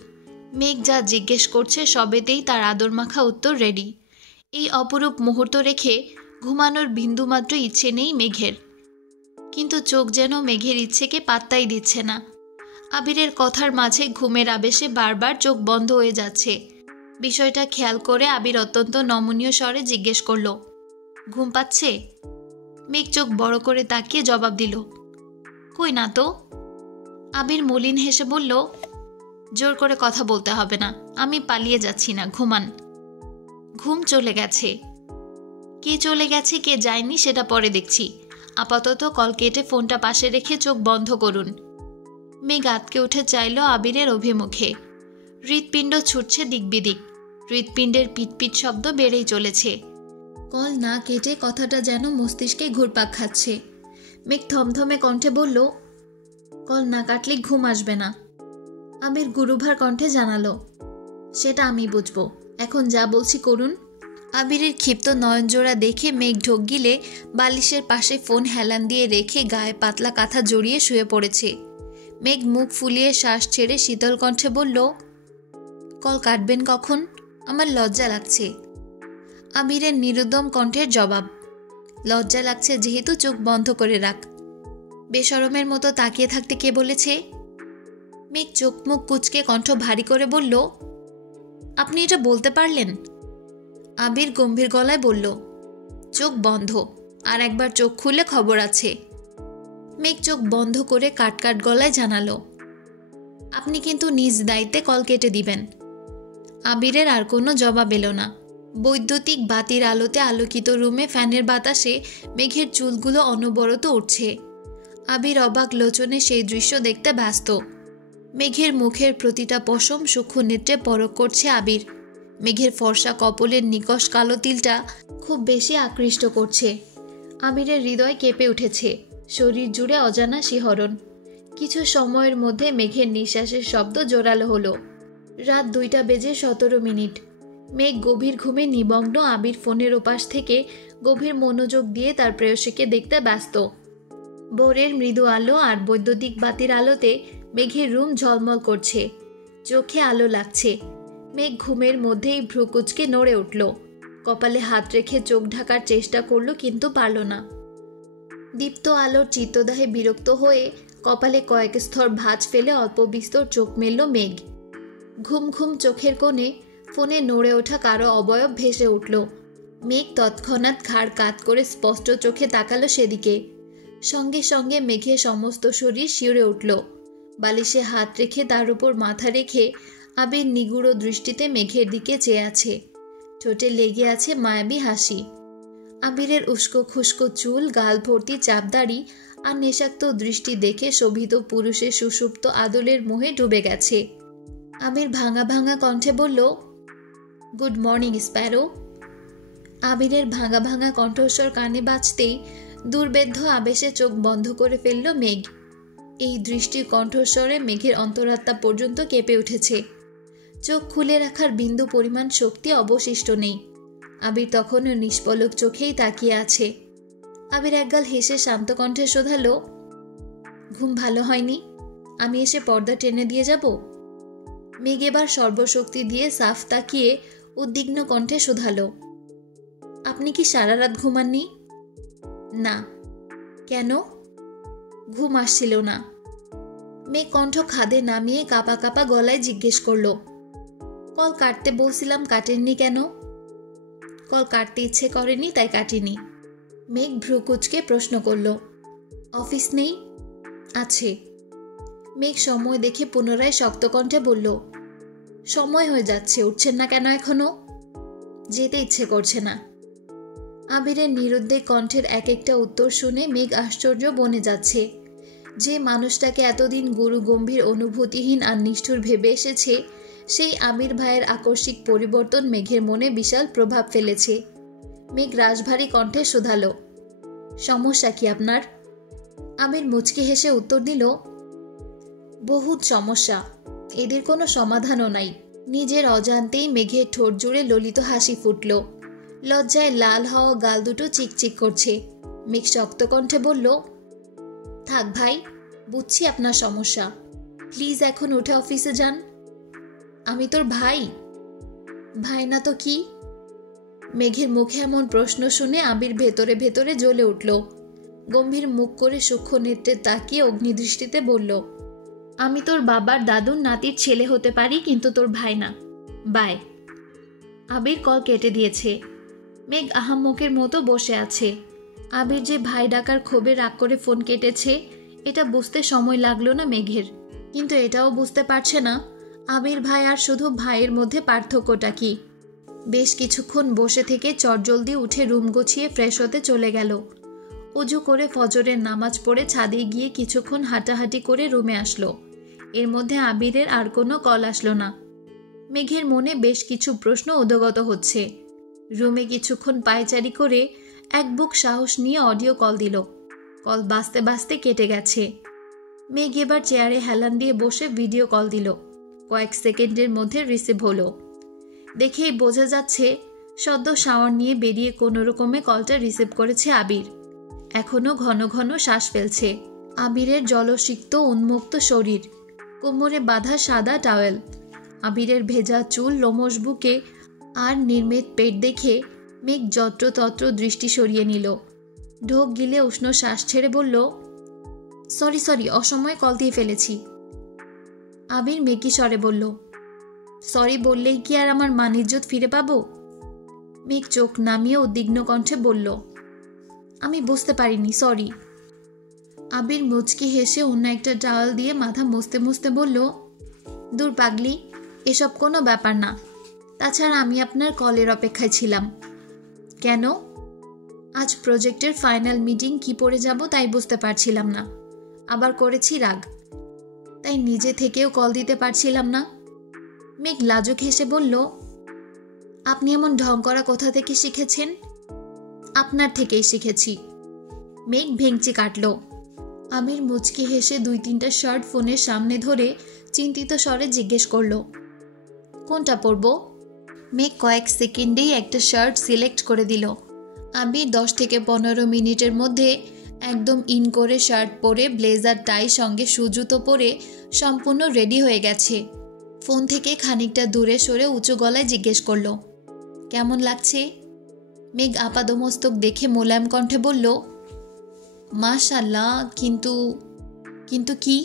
মেঘ যা জিজ্ঞেস করছে সবেতেই তার আদর মাখা উত্তর রেডি। এই অপরূপ মুহূর্ত রেখে ঘুমানোর বিন্দুমাত্র ইচ্ছে নেই মেঘের। কিন্তু চোখ যেন মেঘের ইচ্ছেকে পাত্তাই দিচ্ছে না। আবিরের কথার মাঝে ঘুমের আবেশে বারবার চোখ বন্ধ হয়ে যাচ্ছে। বিষয়টা খেয়াল করে আবির অত্যন্ত নমনীয় স্বরে জিজ্ঞেস করল, ঘুম পাচ্ছে? মেঘ চোখ বড় করে তাকিয়ে জবাব দিল, কই না তো। আবির মলিন হেসে বলল, জোর করে কথা বলতে হবে না, আমি পালিয়ে যাচ্ছি না, ঘুমান। ঘুম চলে গেছে। কে চলে গেছে কে যায়নি সেটা পরে দেখছি, আপাতত কল কেটে ফোনটা পাশে রেখে চোখ বন্ধ করুন। মেঘ আতকে উঠে চাইল আবিরের অভিমুখে। হৃৎপিণ্ড ছুটছে দিকবিদিক, হৃৎপিণ্ডের পিটপিট শব্দ বেড়েই চলেছে। কল না কেটে কথাটা যেন মস্তিষ্কে ঘুরপাক খাচ্ছে। মেঘ থমথমে কণ্ঠে বলল, কল না কাটলে ঘুম আসবে না। আবির গুরুভার কণ্ঠে জানালো, সেটা আমি বুঝবো, এখন যা বলছি করুন। আবিরের ক্ষিপ্ত নয়নজোড়া দেখে মেঘ ঢোক গিলে বালিশের পাশে ফোন হেলান দিয়ে রেখে গায়ে পাতলা কাঁথা জড়িয়ে শুয়ে পড়েছে। মেঘ মুখ ফুলিয়ে শ্বাস ছেড়ে শীতল কণ্ঠে বলল, কল কাটবেন কখন? আমার লজ্জা লাগছে। আবিরের নিরুদ্যম কণ্ঠের জবাব, লজ্জা লাগছে যেহেতু চোখ বন্ধ করে রাখ। বেশরমের মতো তাকিয়ে থাকতে কে বলেছে? মেঘ চোখ মুখ কুঁচকে কণ্ঠ ভারী করে বলল, আপনি এটা বলতে পারলেন? আবির গম্ভীর গলায় বলল, চোখ বন্ধ, আর একবার চোখ খুলে খবর আছে। মেঘ চোখ বন্ধ করে কাটকাট গলায় জানালো, আপনি কিন্তু নিজ দায়িত্বে কল কেটে দিবেন। আবিরের আর কোনো জবাব এলো না। বৈদ্যুতিক বাতির আলোতে আলোকিত রুমে ফ্যানের বাতাসে মেঘের চুলগুলো অনবরত উঠছে। আবির অবাক লোচনে সেই দৃশ্য দেখতে ব্যস্ত। মেঘের মুখের প্রতিটা পশম সূক্ষ্ম নেত্রে পরখ করছে আবির। মেঘের ফর্সা কপলের নিকষ কালো তিলটা খুব বেশি আকৃষ্ট করছে। আবিরের হৃদয় কেঁপে উঠেছে, শরীর জুড়ে অজানা শিহরণ। কিছু সময়ের মধ্যে মেঘের নিঃশ্বাসের শব্দ জোরালো হলো। রাত 2:17। মেঘ গভীর ঘুমে নিমগ্ন। আবির ফোনের ওপাশ থেকে গভীর মনোযোগ দিয়ে তার প্রেয়সীকে দেখতে ব্যস্ত। ভোরের মৃদু আলো আর বৈদ্যুতিক বাতির আলোতে মেঘের রুম ঝলমল করছে, চোখে আলো লাগছে। মেঘ ঘুমের মধ্যেই ভ্রুকুচকে নড়ে উঠল। কপালে হাত রেখে চোখ ঢাকার চেষ্টা করল, কিন্তু পারল না। দীপ্ত আলোর চিত্তদাহে বিরক্ত হয়ে কপালে কয়েক স্তর ভাঁজ ফেলে অল্প বিস্তর চোখ মেলল মেঘ। ঘুম ঘুম চোখের কোণে ফোনে নড়ে ওঠা কারো অবয়ব ভেসে উঠল। মেঘ তৎক্ষণাৎ ঘাড় কাত করে স্পষ্ট চোখে তাকালো সেদিকে। সঙ্গে সঙ্গে মেঘের সমস্ত শরীর শিউরে উঠল। বালিশে হাত রেখে তার উপর মাথা রেখে আবির নিগুড় দৃষ্টিতে মেঘের দিকে চেয়ে আছে। ঠোঁটে লেগে আছে মায়াবী হাসি। আবিরের উস্কো খুস্কো চুল, গাল ভর্তি চাপদাড়ি আর নেশাক্ত দৃষ্টি দেখে শোভিত পুরুষের সুষুপ্ত আদলের মোহে ডুবে গেছে। আবির ভাঙা ভাঙা কণ্ঠে বলল, গুড মর্নিং স্প্যারো। আবিরের ভাঙা ভাঙা কণ্ঠস্বর কানে বাজতেই দুর্বেদ্য আবেশে চোখ বন্ধ করে ফেলল মেঘ। এই দৃষ্টির কণ্ঠস্বরে মেঘের অন্তরাত্মা পর্যন্ত কেঁপে উঠেছে। চোখ খুলে রাখার বিন্দু পরিমাণ শক্তি অবশিষ্ট নেই। আবির তখনও নিষ্পলক চোখেই তাকিয়ে আছে। আবির একগাল হেসে শান্ত কণ্ঠে শোধালো, ঘুম ভালো হয়নি? আমি এসে পর্দা টেনে দিয়ে যাব? মেঘ এবার সর্বশক্তি দিয়ে সাফ তাকিয়ে উদ্বিগ্ন কণ্ঠে শোধালো, আপনি কি সারা রাত ঘুমাননি? না। কেন? ঘুম আসছিল না। মেঘ কণ্ঠ খাদে নামিয়ে কাপা কাপা গলায় জিজ্ঞেস করল, কল কাটতে বলছিলাম কাটেননি কেন? কল কাটতে ইচ্ছে করেনি তাই কাটিনি। মেঘ ভ্রুকুচকে প্রশ্ন করল, অফিস নেই? আছে। মেঘ সময় দেখে পুনরায় শক্ত কণ্ঠে বলল, সময় হয়ে যাচ্ছে, উঠছেন না কেন এখনো? যেতে ইচ্ছে করছে না। আবিরের নিরুদ্বেগ কণ্ঠের এক একটা উত্তর শুনে মেঘ আশ্চর্য বনে যাচ্ছে। যে মানুষটাকে এতদিন গুরু গম্ভীর অনুভূতিহীন আর নিষ্ঠুর ভেবে এসেছে, সেই আবির ভাইয়ের আকস্মিক পরিবর্তন মেঘের মনে বিশাল প্রভাব ফেলেছে। মেঘ রাশভারী কণ্ঠে শোধালো, সমস্যা কি আপনার? আবির মুচকি হেসে উত্তর দিল, বহুত সমস্যা, এদের কোনো সমাধানও নাই। নিজের অজান্তেই মেঘের ঠোঁট জুড়ে ললিত হাসি ফুটল। লজ্জায় লাল হওয়া গাল দুটো চিকচিক করছে। মেঘ শক্ত কণ্ঠে বলল, থাক ভাই, বুঝছি আপনার সমস্যা, প্লিজ এখন উঠে অফিসে যান। আমি তোর ভাই? ভাই না তো কি? মেঘের মুখে এমন প্রশ্ন শুনে আবির ভেতরে ভেতরে জ্বলে উঠল। গম্ভীর মুখ করে সূক্ষ্ম নেত্রে তাকিয়ে অগ্নিদৃষ্টিতে বলল, আমি তোর বাবার দাদুর নাতির ছেলে হতে পারি, কিন্তু তোর ভাই না। বাই। আবির কল কেটে দিয়েছে। মেঘ আহাম্মকের মতো বসে আছে। আবির যে ভাই ডাকার ক্ষোভে রাগ করে ফোন কেটেছে এটা বুঝতে সময় লাগলো না মেঘের, কিন্তু এটাও বুঝতে পারছে না আবির ভাই আর শুধু ভাইয়ের মধ্যে পার্থক্যটা কি। বেশ কিছুক্ষণ বসে থেকে চটজলদি উঠে রুম গুছিয়ে ফ্রেশ হতে চলে গেল। অজু করে ফজরের নামাজ পড়ে ছাদে গিয়ে কিছুক্ষণ হাঁটাহাঁটি করে রুমে আসলো। এর মধ্যে আবিরের আর কোনো কল আসলো না। মেঘের মনে বেশ কিছু প্রশ্ন উদগত হচ্ছে। রুমে কিছুক্ষণ পায়চারি করে এক বুক সাহস নিয়ে অডিও কল দিল। কল বাজতে বাজতে কেটে গেছে। মেঘ এবার চেয়ারে হেলান দিয়ে বসে ভিডিও কল দিল। কয়েক সেকেন্ডের মধ্যে রিসিভ হলো। দেখেই বোঝা যাচ্ছে সদ্য শাওয়ার নিয়ে বেরিয়ে কোনো রকমে কলটা রিসিভ করেছে আবির। এখনো ঘন ঘন শ্বাস ফেলছে। আবিরের জলসিক্ত উন্মুক্ত শরীর, কোমরে বাঁধা সাদা টাওয়েল, আবিরের ভেজা চুল, লোমশ বুকে আর নির্মিত পেট দেখে মেঘ যত্রতত্র দৃষ্টি সরিয়ে নিল। ঢোক গিলে উষ্ণ শ্বাস ছেড়ে বলল, সরি, অসময়ে কল দিয়ে ফেলেছি। আবির মেকি স্বরে বলল, সরি বললেই কি আর আমার মান ইজ্জত ফিরে পাবো? মেঘ চোখ নামিয়ে উদ্বিগ্ন কণ্ঠে বলল, আমি বুঝতে পারিনি, সরি। আবির মুচকি হেসে অন্য একটা টাওয়াল দিয়ে মাথা মুছতে মুছতে বলল, দূর পাগলি, এসব কোনো ব্যাপার না। তাছাড়া আমি আপনার কলের অপেক্ষায় ছিলাম। কেন? আজ প্রজেক্টের ফাইনাল মিটিং কি পড়ে যাব তাই বুঝতে পারছিলাম না। আবার করেছি রাগ, তাই নিজে থেকেও কল দিতে পারছিলাম না। মেঘ লাজুক হেসে বলল, আপনি এমন ঢং করা কোথা থেকে শিখেছেন? আপনার থেকেই শিখেছি। মেঘ ভেঙচি কাটল। আবির মুচকি হেসে 2-3টা শার্ট ফোনের সামনে ধরে চিন্তিত স্বরে জিজ্ঞেস করল, কোনটা পরব? মেঘ কয়েক সেকেন্ডেই একটা শার্ট সিলেক্ট করে দিল। আবির 10 থেকে 15 মিনিটের মধ্যে একদম ইন করে শার্ট পরে ব্লেজার টাই সঙ্গে সুজুতো পরে সম্পূর্ণ রেডি হয়ে গেছে। ফোন থেকে খানিকটা দূরে সরে উঁচু গলায় জিজ্ঞেস করল, কেমন লাগছে? মেঘ আপাদমস্তক দেখে মোলায়েম কণ্ঠে বলল, মাশাআল্লাহ, কিন্তু কি?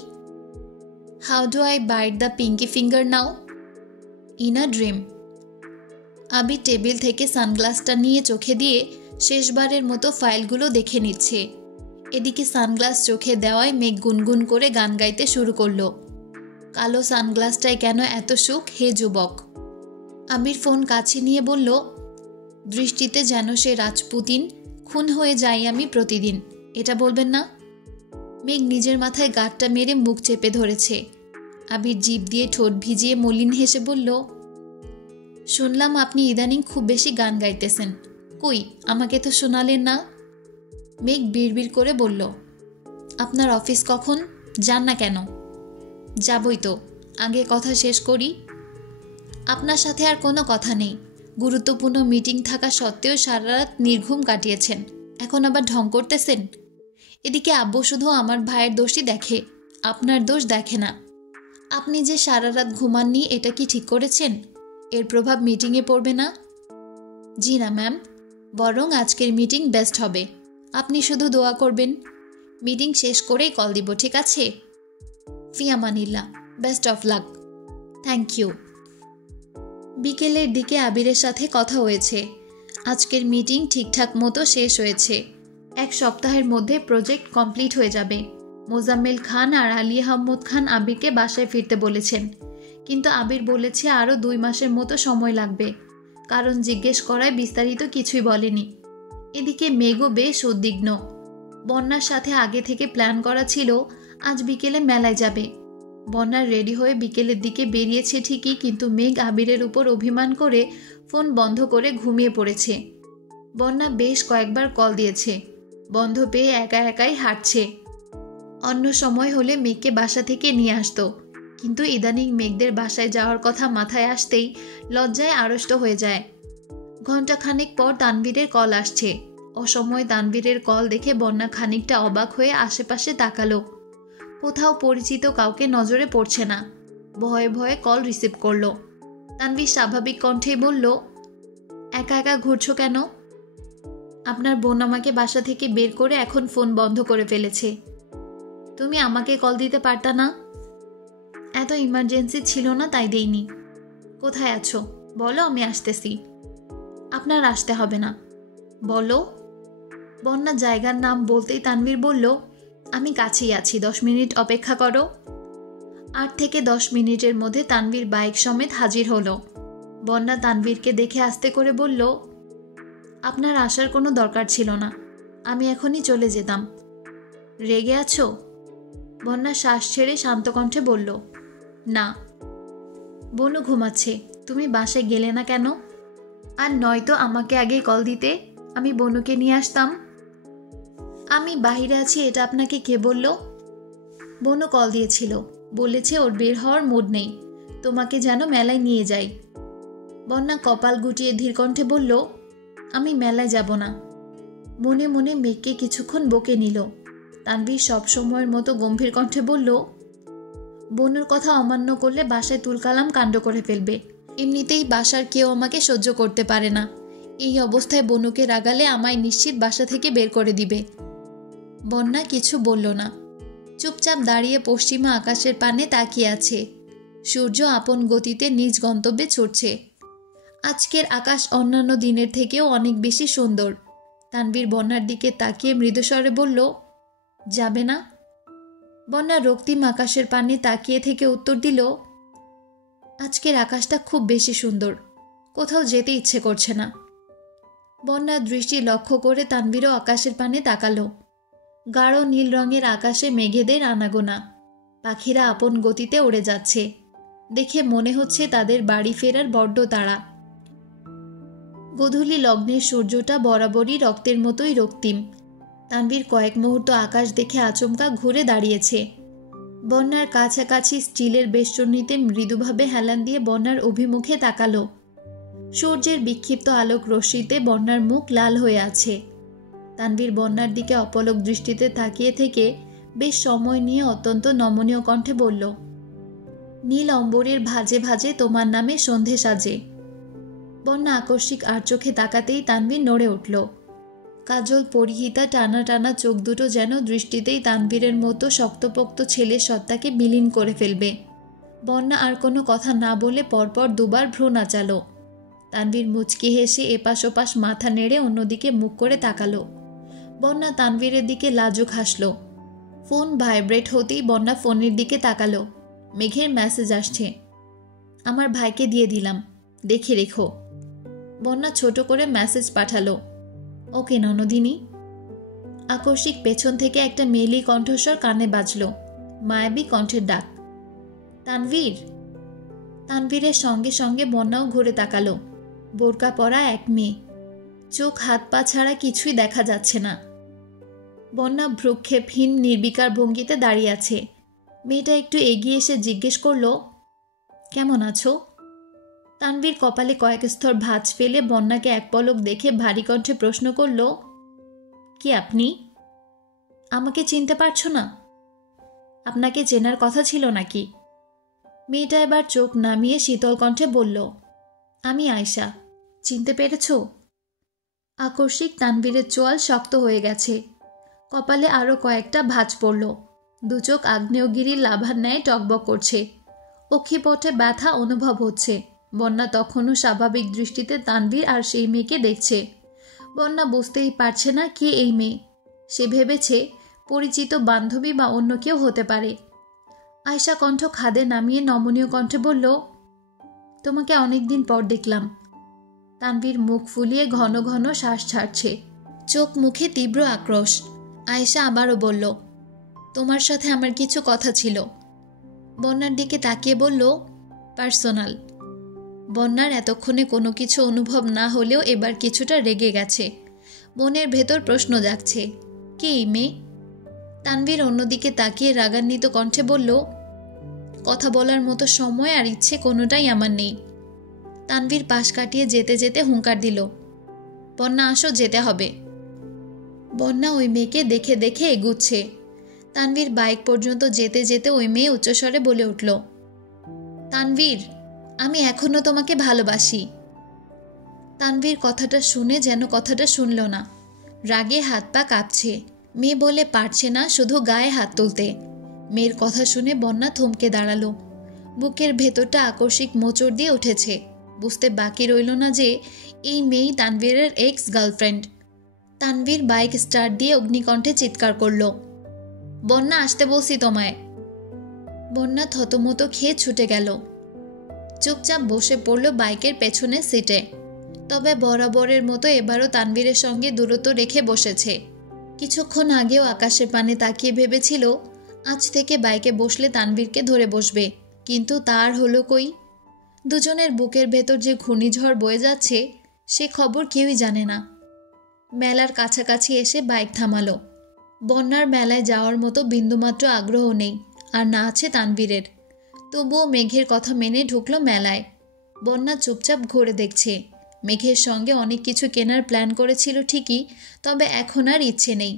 How do I bite the pinky finger now? In a dream. Abir table থেকে সানগ্লাসটা নিয়ে চোখে দিয়ে শেষবারের মতো ফাইলগুলো দেখে নিচ্ছে। এদিকে সানগ্লাস চোখে দেওয়ায় মেঘ গুনগুন করে গান গাইতে শুরু করলো, কালো সানগ্লাসটায় কেন এত সুখ হে যুবক। আবির ফোন কাছে নিয়ে বলল, দৃষ্টিতে যেন সে রাজপুতিন, খুন হয়ে যাই আমি প্রতিদিন, এটা বলবেন না? মেঘ নিজের মাথায় গাঁটটা মেরে মুখ চেপে ধরেছে। আবির জিভ দিয়ে ঠোঁট ভিজিয়ে মলিন হেসে বলল, শুনলাম আপনি ইদানিং খুব বেশি গান গাইতেছেন, কই আমাকে তো শোনালেন না। মেঘ বিড়বিড় করে বলল, আপনার অফিস কখন? যান না কেন? যাবই তো, আগে কথা শেষ করি। আপনার সাথে আর কোনো কথা নেই। গুরুত্বপূর্ণ মিটিং থাকা সত্ত্বেও সারা রাত নির্ঘুম কাটিয়েছেন, এখন আবার ঢং করতেছেন। এদিকে আব্বু শুধু আমার ভাইয়ের দোষই দেখে, আপনার দোষ দেখে না। আপনি যে সারা রাত ঘুমাননি এটা কি ঠিক করেছেন? এর প্রভাব মিটিংয়ে পড়বে না? জি না ম্যাম, বরং আজকের মিটিং বেস্ট হবে। আপনি শুধু দোয়া করবেন। মিটিং শেষ করেই কল দিব, ঠিক আছে? ফিয়ামানিল্লাহ, best of luck. Thank you. বিকেলের দিকে আবিরের সাথে কথা হয়েছে। আজকের মিটিং ঠিকঠাক মতো শেষ হয়েছে। 1 সপ্তাহের মধ্যে প্রজেক্ট কমপ্লিট হয়ে যাবে। মোজাম্মেল খান আর আলী আহমদ খান আবিরকে বাসায় ফিরতে বলেছেন, কিন্তু আবির বলেছে আরও 2 মাসের মতো সময় লাগবে। কারণ জিজ্ঞেস করায় বিস্তারিত কিছুই বলেনি। এদিকে মেঘও বেশ উদ্বিগ্ন। বন্যার সাথে আগে থেকে প্ল্যান করা ছিল আজ বিকেলে মেলায় যাবে। বন্যার রেডি হয়ে বিকেলের দিকে বেরিয়েছে ঠিকই, কিন্তু মেঘ আবিরের উপর অভিমান করে ফোন বন্ধ করে ঘুমিয়ে পড়েছে। বন্যা বেশ কয়েকবার কল দিয়েছে, বন্ধ পেয়ে একা একাই হাঁটছে। অন্য সময় হলে মেঘকে বাসা থেকে নিয়ে আসতো, কিন্তু ইদানিং মেঘদের বাসায় যাওয়ার কথা মাথায় আসতেই লজ্জায় আড়ষ্ট হয়ে যায়। ঘণ্টাখানেক পর তানভীরের কল আসছে। অসময়ে তানভীরের কল দেখে বন্যা খানিকটা অবাক হয়ে আশেপাশে তাকালো। কোথাও পরিচিত কাউকে নজরে পড়ছে না। ভয়ে ভয়ে কল রিসিভ করলো। তানভীর স্বাভাবিক কণ্ঠেই বলল, একা একা ঘুরছো কেন? আপনার বোন আমাকে বাসা থেকে বের করে এখন ফোন বন্ধ করে ফেলেছে। তুমি আমাকে কল দিতে পারতা না? এত ইমার্জেন্সি ছিল না তাই দেইনি। কোথায় আছো বলো, আমি আসতেছি। আপনার আসতে হবে না। বলো। বন্যা জায়গার নাম বলতেই তানভীর বলল, আমি কাছেই আছি, 10 মিনিট অপেক্ষা করো। 8 থেকে 10 মিনিটের মধ্যে তানভীর বাইক সমেত হাজির হলো। বন্যা তানভীরকে দেখে আস্তে করে বলল, আপনার আসার কোনো দরকার ছিল না, আমি এখনই চলে যেতাম। রেগে আছো? বন্যা শ্বাস ছেড়ে শান্ত কণ্ঠে বলল, না। বনু ঘুমাচ্ছে, তুমি বাসায় গেলে না কেন? আর নয়তো আমাকে আগে কল দিতে, আমি বনুকে নিয়ে আসতাম। আমি বাহিরে আছি এটা আপনাকে কে বলল? বনু কল দিয়েছিল, বলেছে ওর বের হওয়ার মুড নেই, তোমাকে যেন মেলায় নিয়ে যাই। বন্যা কপাল গুটিয়ে ধীর কণ্ঠে বলল, আমি মেলায় যাব না। মনে মনে মেঘকে কিছুক্ষণ বকে নিল। তানভীর সব সময়ের মতো গম্ভীর কণ্ঠে বলল, বনুর কথা অমান্য করলে বাসায় তুলকালাম কাণ্ড করে ফেলবে। এমনিতেই বাসার কেউ আমাকে সহ্য করতে পারে না, এই অবস্থায় বনুকে রাগালে আমায় নিশ্চিত বাসা থেকে বের করে দিবে। বন্যা কিছু বলল না, চুপচাপ দাঁড়িয়ে পশ্চিমা আকাশের পানে তাকিয়ে আছে। সূর্য আপন গতিতে নিজ গন্তব্যে ছুটছে। আজকের আকাশ অন্যান্য দিনের থেকেও অনেক বেশি সুন্দর। তানভীর বন্যার দিকে তাকিয়ে মৃদুস্বরে বলল, যাবে না? বন্যা রক্তিম আকাশের পানে তাকিয়ে থেকে উত্তর দিল, আজকের আকাশটা খুব বেশি সুন্দর, কোথাও যেতে ইচ্ছে করছে না। বন্যার দৃষ্টি লক্ষ্য করে তানভীরও আকাশের পানে তাকালো। গাঢ় নীল রঙের আকাশে মেঘেদের আনাগোনা, পাখিরা আপন গতিতে উড়ে যাচ্ছে। দেখে মনে হচ্ছে তাদের বাড়ি ফেরার বড্ড তাড়া। গোধূলি লগ্নের সূর্যটা বরাবরই রক্তের মতোই রক্তিম। তানভীর কয়েক মুহূর্ত আকাশ দেখে আচমকা ঘুরে দাঁড়িয়েছে। বন্যার কাছাকাছি স্টিলের বেষ্টনীতে মৃদুভাবে হেলান দিয়ে বন্যার অভিমুখে তাকালো। সূর্যের বিক্ষিপ্ত আলোক রশ্মিতে বন্যার মুখ লাল হয়ে আছে। তানভীর বন্যার দিকে অপলক দৃষ্টিতে তাকিয়ে থেকে বেশ সময় নিয়ে অত্যন্ত নমনীয় কণ্ঠে বলল, নীল অম্বরের ভাজে ভাজে তোমার নামে সন্ধে সাজে। বন্যা আকস্মিক আর চোখে তাকাতেই তানভীর নড়ে উঠল। কাজল পরিহিতা টানা টানা চোখ দুটো যেন দৃষ্টিতেই তানভীরের মতো শক্তপোক্ত ছেলের সত্তাকে বিলীন করে ফেলবে। বন্যা আর কোনো কথা না বলে পরপর দুবার ভ্রু নাচালো। তানভীর মুচকি হেসে এপাশ ওপাশ মাথা নেড়ে অন্যদিকে মুখ করে তাকালো। বন্যা তানভীরের দিকে লাজুক হাসল। ফোন ভাইব্রেট হতেই বন্যা ফোনের দিকে তাকালো। মেঘের মেসেজ আসছে, আমার ভাইকে দিয়ে দিলাম, দেখে রেখো। বন্যা ছোট করে মেসেজ পাঠালো, ওকে ননদিনী। আকস্মিক পেছন থেকে একটা মেলি কণ্ঠস্বর কানে বাজল, মায়াবী কণ্ঠের ডাক, তানভীর। তানভীরের সঙ্গে সঙ্গে বন্যাও ঘুরে তাকালো। বোরকা পরা এক মেয়ে, চোখ হাত পা ছাড়া কিছুই দেখা যাচ্ছে না। বন্যা ভ্রুক্ষেপহীন নির্বিকার ভঙ্গিতে দাঁড়িয়ে আছে। মেয়েটা একটু এগিয়ে এসে জিজ্ঞেস করল, কেমন আছো? তানভীর কপালে কয়েক স্তর ভাঁজ ফেলে বন্যাকে এক পলক দেখে ভারী কণ্ঠে প্রশ্ন করল, কি আপনি? আমাকে চিনতে পারছো না? আপনাকে চেনার কথা ছিল নাকি? মেয়েটা এবার চোখ নামিয়ে শীতল কণ্ঠে বলল, আমি আয়শা, চিনতে পেরেছ? আকস্মিক তানভীরের চোয়াল শক্ত হয়ে গেছে। কপালে আরও কয়েকটা ভাঁজ পড়ল। দুচোখ আগ্নেয়গিরির লাভার ন্যায় টকবক করছে। অক্ষিপটে ব্যথা অনুভব হচ্ছে। বন্যা তখনও স্বাভাবিক দৃষ্টিতে তানভীর আর সেই মেয়েকে দেখছে। বন্যা বুঝতেই পারছে না কে এই মেয়ে। সে ভেবেছে পরিচিত বান্ধবী বা অন্য কেউ হতে পারে। আয়শা কণ্ঠ খাদে নামিয়ে নমনীয় কণ্ঠে বলল, তোমাকে অনেকদিন পর দেখলাম। তানভীর মুখ ফুলিয়ে ঘন ঘন শ্বাস ছাড়ছে, চোখ মুখে তীব্র আক্রোশ। আয়শা আবারও বলল, তোমার সাথে আমার কিছু কথা ছিল। বন্যার দিকে তাকিয়ে বলল, পার্সোনাল। বন্যার এতক্ষণে কোনো কিছু অনুভব না হলেও এবার কিছুটা রেগে গেছে। মনের ভেতর প্রশ্ন জাগছে, কে এই মেয়ে? তানভীর অন্যদিকে তাকিয়ে রাগান্বিত কণ্ঠে বলল, কথা বলার মতো সময় আর ইচ্ছে কোনোটাই আমার নেই। তানভীর পাশ কাটিয়ে যেতে যেতে হুঙ্কার দিল, বন্যা আসো, যেতে হবে। বন্যা ওই মেয়েকে দেখে দেখে এগুচ্ছে। তানভীর বাইক পর্যন্ত যেতে যেতে ওই মেয়ে উচ্চস্বরে বলে উঠল, তানভীর, আমি এখনো তোমাকে ভালোবাসি। তানভীর কথাটা শুনে যেন কথাটা শুনল না। রাগে হাত পা কাঁপছে। মেয়ে বলে পারছে না শুধু গায়ে হাত তুলতে। মেয়ের কথা শুনে বন্যা থমকে দাঁড়ালো। বুকের ভেতরটা আকস্মিক মোচড় দিয়ে উঠেছে। বুঝতে বাকি রইল না যে এই মেয়েই তানভীরের ex girlfriend. Tanvir bike start দিয়ে অগ্নিকণ্ঠে চিৎকার করল, বন্যা, আসতে বলছি তোমায়। বন্যা থতমত খেয়ে ছুটে গেল। চুপচাপ বসে পড়ল বাইকের পেছনের সিটে। তবে বরাবরের মতো এবারও তানভীরের সঙ্গে দূরত্ব রেখে বসেছে। কিছুক্ষণ আগেও আকাশের পানে তাকিয়ে ভেবেছিল আজ থেকে বাইকে বসলে তানভীরকে ধরে বসবে, কিন্তু তার হলো কই। দুজনের বুকের ভেতর যে ঘূর্ণিঝড় বয়ে যাচ্ছে সে খবর কেউই জানে না। মেলার কাছাকাছি এসে বাইক থামালো। বন্যার মেলায় যাওয়ার মতো বিন্দুমাত্র আগ্রহ নেই, আর না আছে তানভীরের। তবুও মেঘের কথা মেনে ঢুকলো মেলায়। বন্যা চুপচাপ ঘুরে দেখছে। মেঘের সঙ্গে অনেক কিছু কেনার প্ল্যান করেছিল ঠিকই, তবে এখন আর ইচ্ছে নেই।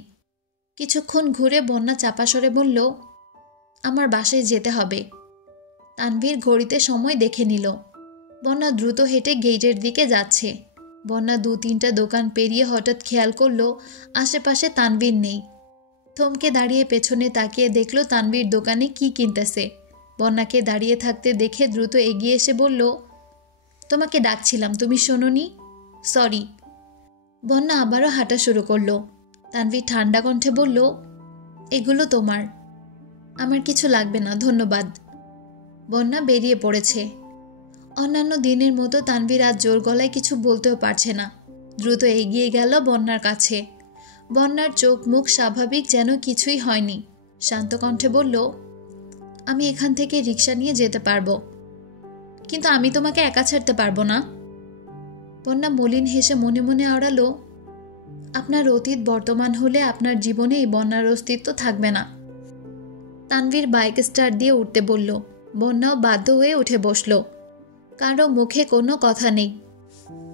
কিছুক্ষণ ঘুরে বন্যা চাপা স্বরে বলল, আমার বাসায় যেতে হবে। তানভীর ঘড়িতে সময় দেখে নিল। বন্যা দ্রুত হেঁটে গেটের দিকে যাচ্ছে। বন্যা 2-3টা দোকান পেরিয়ে হঠাৎ খেয়াল করলো আশেপাশে তানভীর নেই। থমকে দাঁড়িয়ে পেছনে তাকিয়ে দেখল তানভীর দোকানে কি কিনতেছে। বন্যাকে দাঁড়িয়ে থাকতে দেখে দ্রুত এগিয়ে এসে বলল, তোমাকে ডাকছিলাম, তুমি শোনোনি? সরি। বন্যা আবারও হাঁটা শুরু করলো। তানভীর ঠান্ডা কণ্ঠে বলল, এগুলো তোমার। আমার কিছু লাগবে না, ধন্যবাদ। বন্যা বেরিয়ে পড়েছে। অন্যান্য দিনের মতো তানভীর আজ জোর গলায় কিছু বলতেও পারছে না। দ্রুত এগিয়ে গেল বন্যার কাছে। বন্যার চোখ মুখ স্বাভাবিক, যেন কিছুই হয়নি। শান্ত কণ্ঠে বলল, আমি এখান থেকে রিক্সা নিয়ে যেতে পারবো, কিন্তু আমি তোমাকে একা ছাড়তে পারবো না। বন্যা মলিন হেসে মনে মনে আওড়ালো, আপনার অতীত বর্তমান হলে আপনার জীবনে এই বন্যার অস্তিত্ব থাকবে না। তানভীর বাইক স্টার্ট দিয়ে উঠতে বলল। বন্যাও বাধ্য হয়ে উঠে বসল। কারো মুখে কোনো কথা নেই।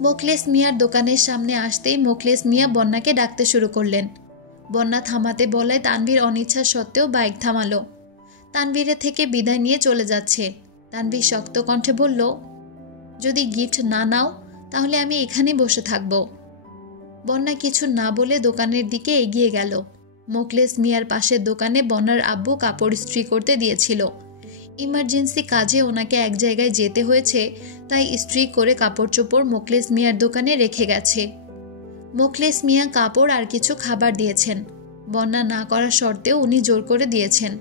মোখলেস মিয়ার দোকানের সামনে আসতেই মোখলেস মিয়া বন্যাকে ডাকতে শুরু করলেন। বন্যা থামাতে বলায় তানভীর অনিচ্ছা সত্ত্বেও বাইক থামালো। তানভীরের থেকে বিদায় নিয়ে চলে যাচ্ছে। তানভীর শক্ত কণ্ঠে বলল, যদি গিফট না নাও তাহলে আমি এখানেই বসে থাকব। বন্যা কিছু না বলে দোকানের দিকে এগিয়ে গেল। মোখলেস মিয়ার পাশের দোকানে বন্যার আব্বু কাপড় ইস্ত্রি করতে দিয়েছিল। ইমার্জেন্সি কাজে ওনাকে এক জায়গায় যেতে হয়েছে, তাই ইস্ত্রি করে কাপড় চোপড় মোখলেস মিয়ার দোকানে রেখে গেছে। মোখলেস মিয়া কাপড় আর কিছু খাবার দিয়েছেন। বন্যা না করার শর্তেও উনি জোর করে দিয়েছেন।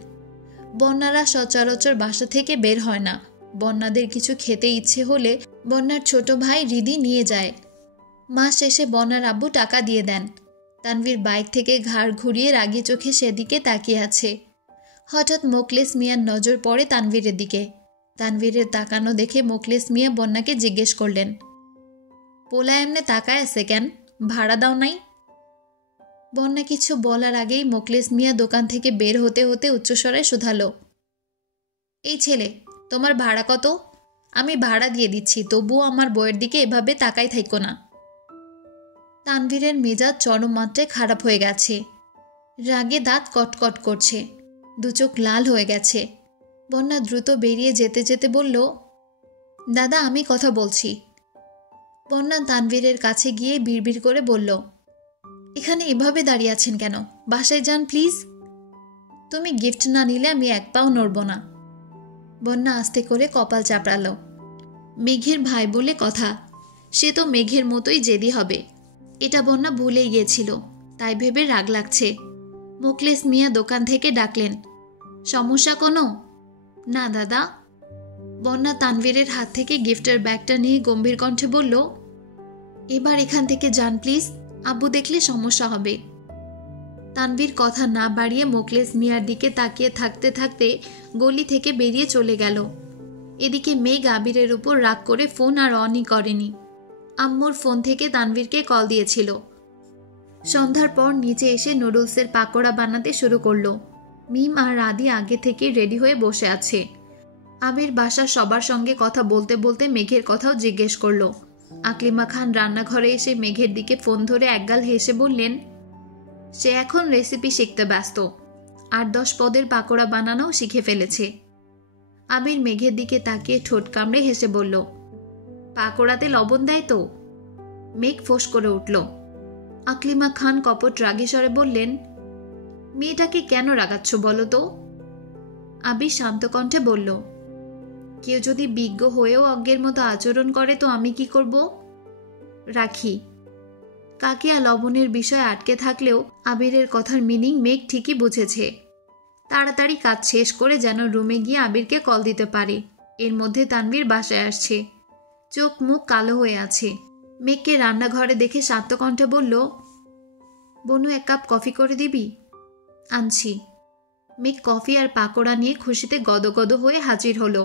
বন্যারা সচরাচর বাসা থেকে বের হয় না। বন্যাদের কিছু খেতে ইচ্ছে হলে বন্যার ছোট ভাই রিদি নিয়ে যায়। মাস শেষে বন্যার আব্বু টাকা দিয়ে দেন। তানভীর বাইক থেকে ঘাড় ঘুরিয়ে রাগী চোখে সেদিকে তাকিয়ে আছে। হঠাৎ মোখলেস মিয়ার নজর পড়ে তানভীরের দিকে। তানভীরের তাকানো দেখে মোখলেস মিয়া বন্যাকে জিজ্ঞেস করলেন, পোলা এমনে তাকায় আছে কেন? ভাড়া দাও নাই? বন্যা কিছু বলার আগেই মোখলেস মিয়া দোকান থেকে বের হতে হতে উচ্চস্বরে শুধালো, এই ছেলে, তোমার ভাড়া কত? আমি ভাড়া দিয়ে দিচ্ছি, তবুও আমার বইয়ের দিকে এভাবে তাকাই থাইকো না। তানভীরের মেজাজ চরম মাত্রায় খারাপ হয়ে গেছে। রাগে দাঁত কটকট করছে, দুচোখ লাল হয়ে গেছে। বন্যা দ্রুত বেরিয়ে যেতে যেতে বলল, দাদা, আমি কথা বলছি। বন্যা তানভীরের কাছে গিয়ে বিড়বিড় করে বলল, এখানে এভাবে দাঁড়িয়ে আছেন কেন? বাসায় যান প্লিজ। তুমি গিফট না নিলে আমি এক পাও নড়ব না। বন্যা আস্তে করে কপাল চাপড়ালো। মেঘের ভাই বলে কথা, সে তো মেঘের মতোই জেদি হবে। এটা বন্যা ভুলেই গিয়েছিল, তাই ভেবে রাগ লাগছে। মোখলেস মিয়া দোকান থেকে ডাকলেন, সমস্যা কোনো? না দাদা। বন্যা তানভীরের হাত থেকে গিফটের ব্যাগটা নিয়ে গম্ভীর কণ্ঠে বলল, এবার এখান থেকে যান প্লিজ, আব্বু দেখলে সমস্যা হবে। তানভীর কথা না বাড়িয়ে মোখলেস মিয়ার দিকে তাকিয়ে থাকতে থাকতে গলি থেকে বেরিয়ে চলে গেল। এদিকে মেঘ আবিরের উপর রাগ করে ফোন আর অনই করেনি। আম্মুর ফোন থেকে তানভীরকে কল দিয়েছিল। সন্ধ্যার পর নিচে এসে নুডলসের পাকোড়া বানাতে শুরু করলো। মিম আর রাদি আগে থেকে রেডি হয়ে বসে আছে। আবির বাসার সবার সঙ্গে কথা বলতে বলতে মেঘের কথাও জিজ্ঞেস করলো। আকলিমা খান রান্নাঘরে এসে মেঘের দিকে ফোন ধরে একগাল হেসে বললেন, সে এখন রেসিপি শিখতে ব্যস্ত, 8-10 পদের পাকোড়া বানানোও শিখে ফেলেছে। আবির মেঘের দিকে তাকিয়ে ঠোঁট কামড়ে হেসে বলল, পাকোড়াতে লবণ দেয় তো? মেঘ ফোঁস করে উঠল। আকলিমা খান কপট রাগী স্বরে বললেন, মেয়েটাকে কেন রাগাচ্ছ বলো তো? আবির শান্ত কণ্ঠে বলল, কেউ যদি বিজ্ঞ হয়েও অজ্ঞের মতো আচরণ করে তো আমি কি করব? রাখি। কাকিয়া লবণের বিষয় আটকে থাকলেও আবিরের কথার মিনিং মেঘ ঠিকই বুঝেছে। তাড়াতাড়ি কাজ শেষ করে যেন রুমে গিয়ে আবিরকে কল দিতে পারে। এর মধ্যে তানভীর বাসায় আসছে। চোখ মুখ কালো হয়ে আছে। মেঘকে রান্নাঘরে দেখে শান্ত কণ্ঠে বলল, বনু 1 কাপ কফি করে দিবি? আনছি। মেঘ কফি আর পাকোড়া নিয়ে খুশিতে গদগদ হয়ে হাজির হলো।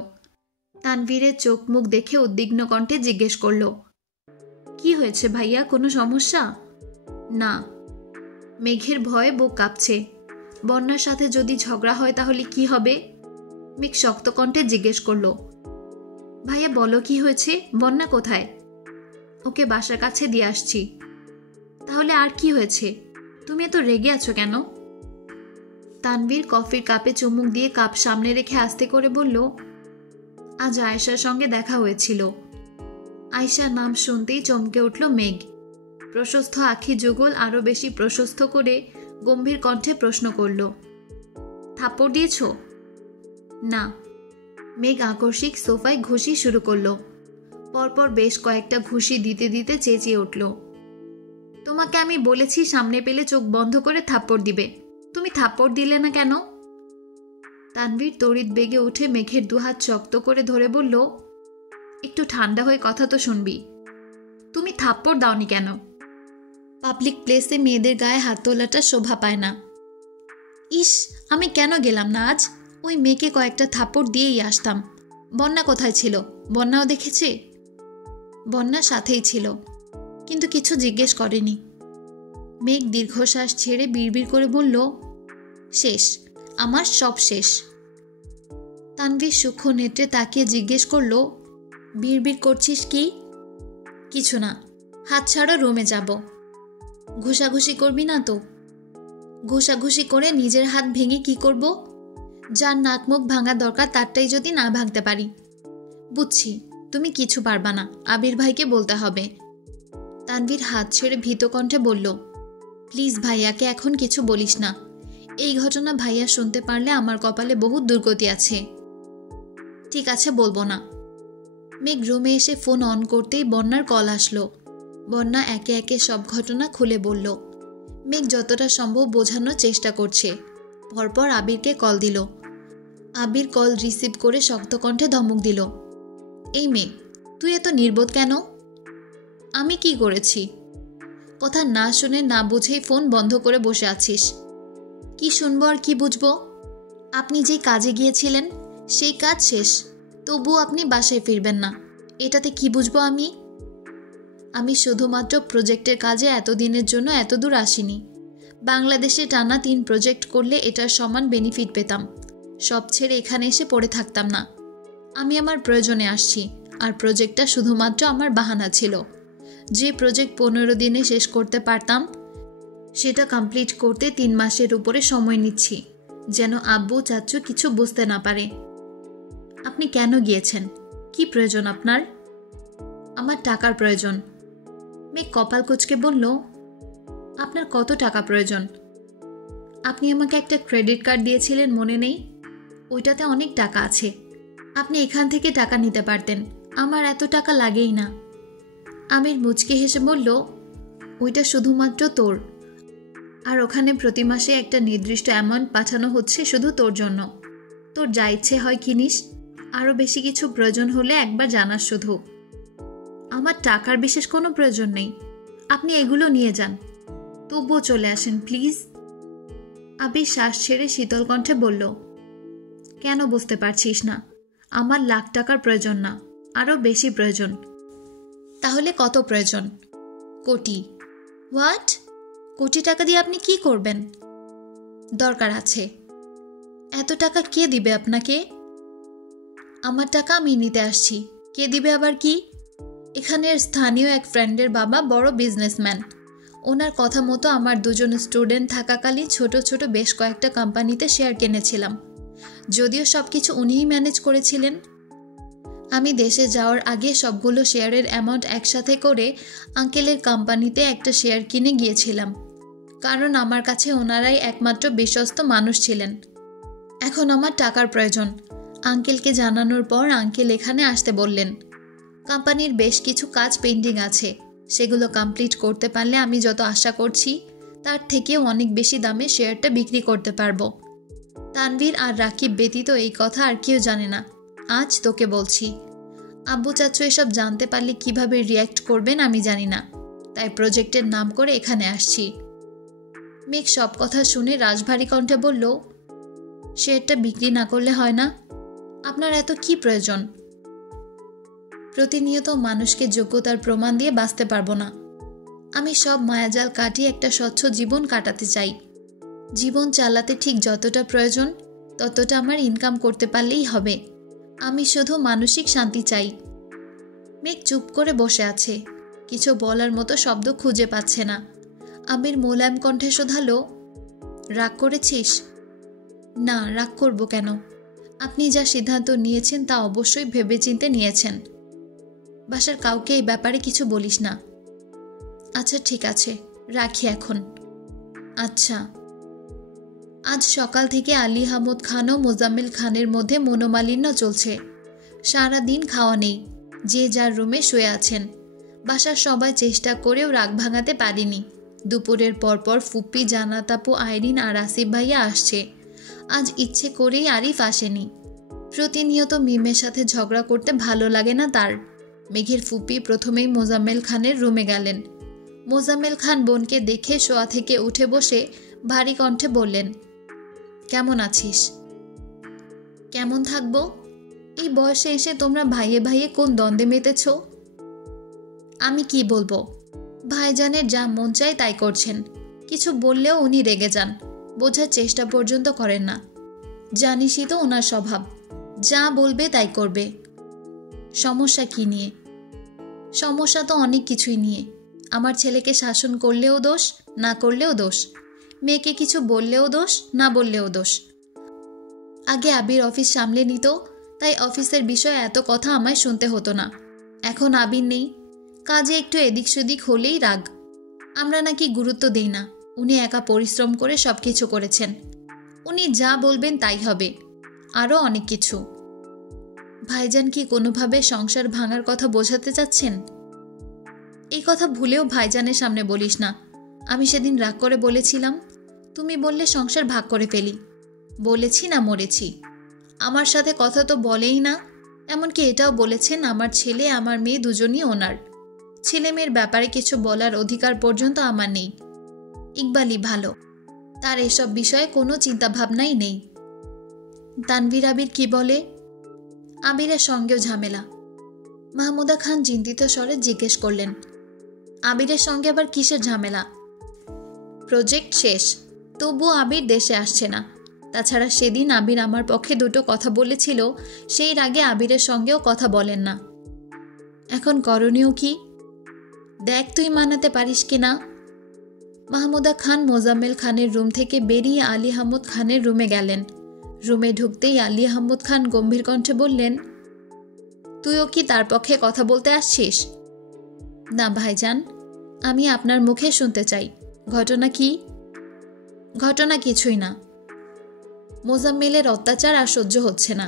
তানভীরের চোখ মুখ দেখে উদ্বিগ্ন কণ্ঠে জিজ্ঞেস করল, কি হয়েছে ভাইয়া, কোনো সমস্যা? না। মেঘের ভয়ে বুক কাঁপছে। বন্যার সাথে যদি ঝগড়া হয় তাহলে কি হবে? মেঘ শক্ত কণ্ঠে জিজ্ঞেস করল, ভাইয়া বলো কি হয়েছে? বন্যা কোথায়? ওকে বাসার কাছে দিয়ে আসছি। তাহলে আর কি হয়েছে? তুমি এত রেগে আছো কেন? তানভীর কফির কাপে চুমুক দিয়ে কাপ সামনে রেখে আস্তে করে বলল, আজ আয়েশার সঙ্গে দেখা হয়েছিল। আয়েশার নাম শুনতেই চমকে উঠল মেঘ। প্রশস্ত আখি যুগল আরো বেশি প্রশস্ত করে গম্ভীর কণ্ঠে প্রশ্ন করল, থাপ্পড় দিয়েছ? না। মেঘ আকস্মিক সোফায় ঘুষি শুরু করল। পরপর বেশ কয়েকটা ঘুষি দিতে দিতে চেঁচিয়ে উঠল, তোমাকে আমি বলেছি সামনে পেলে চোখ বন্ধ করে থাপ্পড় দিবে, তুমি থাপ্পড় দিলে না কেন? তানভীর তড়িৎ বেগে উঠে মেঘের দুহাত শক্ত করে ধরে বলল, একটু ঠান্ডা হয়ে কথা তো শুনবি। তুমি থাপ্পড় দাওনি কেন? পাবলিক প্লেসে মেয়েদের গায়ে হাত তোলাটা শোভা পায় না। ইস, আমি কেন গেলাম না আজ? ওই মেয়েকে কয়েকটা থাপ্পড় দিয়েই আসতাম। বন্যা কোথায় ছিল? বন্যাও দেখেছে? বন্যা সাথেই ছিল, কিন্তু কিছু জিজ্ঞেস করেনি। মেঘ দীর্ঘশ্বাস ছেড়ে বিড়বিড় করে বলল, শেষ, আমার সব শেষ। তানভীর সূক্ষ্ম নেত্রে তাকিয়ে জিজ্ঞেস করল, বিড়বিড় করছিস কি? কিছু না, হাত ছাড়ো, রুমে যাব। ঘুষাঘুষি করবি না তো? ঘুষাঘুষি করে নিজের হাত ভেঙে কি করব? যার নাক মুখ ভাঙা দরকার তারটাই যদি না ভাঙতে পারি। বুঝছি, তুমি কিছু পারবা না, আবির ভাইকে বলতে হবে। তানভীর হাত ছেড়ে ভীত কণ্ঠে বলল, প্লিজ ভাইয়াকে এখন কিছু বলিস না। এই ঘটনা ভাইয়া শুনতে পারলে আমার কপালে বহু দুর্গতি আছে। ঠিক আছে, বলবো না। মেঘ রুমে এসে ফোন অন করতেই বন্যার কল আসলো। বন্যা একে একে সব ঘটনা খুলে বলল। মেঘ যতটা সম্ভব বোঝানোর চেষ্টা করছে। পরপর আবিরকে কল দিল। আবির কল রিসিভ করে শক্ত কণ্ঠে ধমক দিল, এই মেয়ে, তুই এত নির্বোধ কেন? আমি কি করেছি? কথা না শুনে না বুঝেই ফোন বন্ধ করে বসে আছিস। কি শুনবো আর কি বুঝবো? আপনি যেই কাজে গিয়েছিলেন সেই কাজ শেষ, তবুও আপনি বাসায় ফিরবেন না, এটাতে কি বুঝবো আমি? আমি শুধুমাত্র প্রজেক্টের কাজে এতদিনের জন্য এত দূর আসিনি। বাংলাদেশে টানা 3 প্রজেক্ট করলে এটার সমান বেনিফিট পেতাম। সব ছেড়ে এখানে এসে পড়ে থাকতাম না। আমি আমার প্রয়োজনে আসছি, আর প্রজেক্টটা শুধুমাত্র আমার বাহানা ছিল। যে প্রজেক্ট 15 দিনে শেষ করতে পারতাম, সেটা কমপ্লিট করতে 3 মাসের উপরে সময় নিচ্ছি, যেন আব্বু চাচ্চু কিছু বুঝতে না পারে। আপনি কেন গিয়েছেন? কি প্রয়োজন আপনার? আমার টাকার প্রয়োজন। মেয়ে কপাল কুঁচকে বলল, আপনার কত টাকা প্রয়োজন? আপনি আমাকে একটা ক্রেডিট কার্ড দিয়েছিলেন, মনে নেই? ওইটাতে অনেক টাকা আছে। আপনি এখান থেকে টাকা নিতে পারতেন, আমার এত টাকা লাগেই না। আমির মুচকি হেসে বলল, ওইটা শুধুমাত্র তোর, আর ওখানে প্রতি মাসে একটা নির্দিষ্ট অ্যামাউন্ট পাঠানো হচ্ছে শুধু তোর জন্য। তোর যা ইচ্ছে হয় কিনিস, আরও বেশি কিছু প্রয়োজন হলে একবার জানাস শুধু। আমার টাকার বিশেষ কোনো প্রয়োজন নেই, আপনি এগুলো নিয়ে যান, তবুও চলে আসেন প্লিজ। আবির শ্বাস ছেড়ে শীতল কণ্ঠে বলল, কেন বুঝতে পারছিস না? আমার লাখ টাকার প্রয়োজন না, আরও বেশি প্রয়োজন। তাহলে কত প্রয়োজন? কোটি। হোয়াট? কোটি টাকা দিয়ে আপনি কি করবেন? দরকার আছে। এত টাকা কে দিবে আপনাকে? আমার টাকা আমি নিতে আসছি, কে দিবে আবার কি? এখানের স্থানীয় এক ফ্রেন্ডের বাবা বড় বিজনেসম্যান। ওনার কথা মতো আমার 2জন স্টুডেন্ট থাকাকালীন ছোট ছোট বেশ কয়েকটা কোম্পানিতে শেয়ার কিনেছিলাম, যদিও সব কিছু উনিই ম্যানেজ করেছিলেন। আমি দেশে যাওয়ার আগে সবগুলো শেয়ারের অ্যামাউন্ট একসাথে করে আঙ্কেলের কোম্পানিতে একটা শেয়ার কিনে গিয়েছিলাম, কারণ আমার কাছে ওনারাই একমাত্র বিশ্বস্ত মানুষ ছিলেন। এখন আমার টাকার প্রয়োজন। আঙ্কেলকে জানানোর পর আঙ্কেল এখানে আসতে বললেন। কোম্পানির বেশ কিছু কাজ পেন্ডিং আছে, সেগুলো কমপ্লিট করতে পারলে আমি যত আশা করছি তার থেকেও অনেক বেশি দামে শেয়ারটা বিক্রি করতে পারবো। তানভীর আর রাকিব ব্যতীত এই কথা আর কেউ জানে না। আজ তোকে বলছি। আব্বু চাচু এসব জানতে পারলে কিভাবে রিয়্যাক্ট করবেন আমি জানি না, তাই প্রজেক্টের নাম করে এখানে আসছি। মেঘ সব কথা শুনে রাজভারী কণ্ঠে বলল, শেয়ারটা বিক্রি না করলে হয় না? আপনার এত কি প্রয়োজন? প্রতিনিয়ত মানুষকে যোগ্যতার প্রমাণ দিয়ে বাঁচতে পারবো না। আমি সব মায়াজাল কাটিয়ে একটা স্বচ্ছ জীবন কাটাতে চাই। জীবন চালাতে ঠিক যতটা প্রয়োজন ততটা আমার ইনকাম করতে পারলেই হবে। আমি শুধু মানসিক শান্তি চাই। মেঘ চুপ করে বসে আছে, কিছু বলার মতো শব্দ খুঁজে পাচ্ছে না। আবির মোলায়েম কণ্ঠে শোধালো, রাগ করেছিস? না, রাগ করব কেন? আপনি যা সিদ্ধান্ত নিয়েছেন তা অবশ্যই ভেবেচিন্তে নিয়েছেন। বাসার কাউকে এই ব্যাপারে কিছু বলিস না। আচ্ছা ঠিক আছে, রাখি এখন। আচ্ছা। আজ সকাল থেকে আলী আহমদ খান ও মোজাম্মেল খানের মধ্যে মনোমালিন্য চলছে। সারা দিন খাওয়া নেই, যে যার রুমে শুয়ে আছেন। বাসার সবাই চেষ্টা করেও রাগ ভাঙাতে পারেনি। দুপুরের পরপর ফুপ্পি, জান্নাত আপু, আইরিন আর আসিফ ভাইয়া আসছে। আজ ইচ্ছে করেই আরিফ আসেনি। প্রতিনিয়ত মিমের সাথে ঝগড়া করতে ভালো লাগে না তার। মেঘের ফুপ্পি প্রথমেই মোজাম্মেল খানের রুমে গেলেন। মোজাম্মেল খান বোনকে দেখে শোয়া থেকে উঠে বসে ভারী কণ্ঠে বললেন, কেমন আছিস? কেমন থাকবো? এই বয়সে এসে তোমরা ভাইয়ে ভাইয়ে কোন দ্বন্দ্বে মেতেছ? আমি কি বলবো? ভাইজানের যা মন চায় তাই করছেন। কিছু বললেও উনি রেগে যান, বোঝার চেষ্টা পর্যন্ত করেন না। জানিসই তো ওনার স্বভাব, যা বলবে তাই করবে। সমস্যা কি নিয়ে? সমস্যা তো অনেক কিছুই নিয়ে। আমার ছেলেকে শাসন করলেও দোষ, না করলেও দোষ। মেয়েকে কিছু বললেও দোষ, না বললেও দোষ। আগে আবির অফিস সামলে নিত, তাই অফিসের বিষয়ে এত কথা আমায় শুনতে হতো না। এখন আবির নেই, কাজে একটু এদিক সেদিক হলেই রাগ। আমরা নাকি গুরুত্ব দেই না। উনি একা পরিশ্রম করে সব কিছু করেছেন। উনি যা বলবেন তাই হবে। আরও অনেক কিছু। ভাইজান কি কোনোভাবে সংসার ভাঙার কথা বোঝাতে চাচ্ছেন? এই কথা ভুলেও ভাইজানের সামনে বলিস না। আমি সেদিন রাগ করে বলেছিলাম, তুমি বললে সংসার ভাগ করে ফেলি। বলেছি না মরেছি? আমার সাথে কথা তো বলেই না। এমনকি এটাও বলেছেন আমার ছেলে আমার মেয়ে দুজনই ওনার। ছেলে মেয়ের ব্যাপারে কিছু বলার অধিকার পর্যন্ত আমার নেই। ইকবালই ভালো, তার এসব বিষয়ে কোনো চিন্তাভাবনাই নেই। তানভীর আবির কি বলে? আবিরের সঙ্গেও ঝামেলা। মাহমুদা খান চিন্তিত স্বরে জিজ্ঞেস করলেন, আবিরের সঙ্গে আবার কিসের ঝামেলা? প্রজেক্ট শেষ, তবুও আবির দেশে আসছে না। তাছাড়া সেদিন আবির আমার পক্ষে দুটো কথা বলেছিল, সেই রাগে আবিরের সঙ্গেও কথা বলেন না। এখন করণীয় কি? দেখ তুই মানাতে পারিস কিনা। মাহমুদা খান মোজাম্মেল খানের রুম থেকে বেরিয়ে আলী আহমদ খানের রুমে গেলেন। রুমে ঢুকতেই আলী আহমদ খান গম্ভীর কণ্ঠে বললেন, তুইও কি তার পক্ষে কথা বলতে আসছিস? না ভাইজান, আমি আপনার মুখে শুনতে চাই। ঘটনা কি? ঘটনা কিছুই না। মোজাম্মেলের অত্যাচার আর সহ্য হচ্ছে না।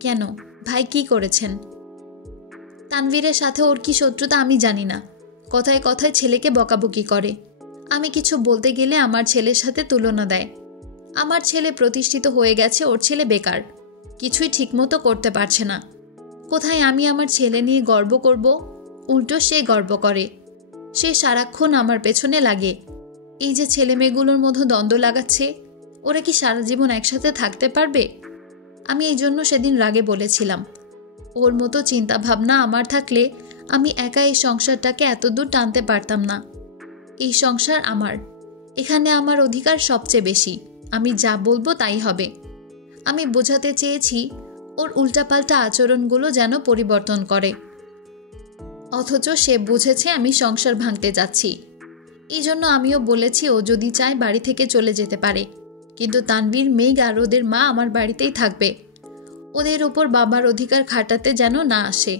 কেন, ভাই কি করেছেন? তানভীরের সাথে ওর কি শত্রুতা আমি জানি না। কথায় কথায় ছেলেকে বকাবকি করে। আমি কিছু বলতে গেলে আমার ছেলের সাথে তুলনা দেয়। আমার ছেলে প্রতিষ্ঠিত হয়ে গেছে, ওর ছেলে বেকার, কিছুই ঠিকমতো করতে পারছে না। কোথায় আমি আমার ছেলে নিয়ে গর্ব করব? উল্টো সে গর্ব করে। সে সারাক্ষণ আমার পেছনে লাগে। এই যে ছেলে মেয়েগুলোর মধ্যে দ্বন্দ্ব লাগাচ্ছে, ওরা কি সারা জীবন একসাথে থাকতে পারবে? আমি এই জন্য সেদিন রাগে বলেছিলাম, ওর মতো চিন্তা ভাবনা আমার থাকলে আমি একা এই সংসারটাকে এতদূর টানতে পারতাম না। এই সংসার আমার, এখানে আমার অধিকার সবচেয়ে বেশি। আমি যা বলবো তাই হবে। আমি বোঝাতে চেয়েছি ওর উল্টাপাল্টা আচরণগুলো যেন পরিবর্তন করে, অথচ সে বুঝেছে আমি সংসার ভাঙতে যাচ্ছি। এই জন্য আমিও বলেছি ও যদি চায় বাড়ি থেকে চলে যেতে পারে, কিন্তু তানভীর, মেঘ আর ওদের মা আমার বাড়িতেই থাকবে। ওদের ওপর বাবার অধিকার খাটাতে যেন না আসে।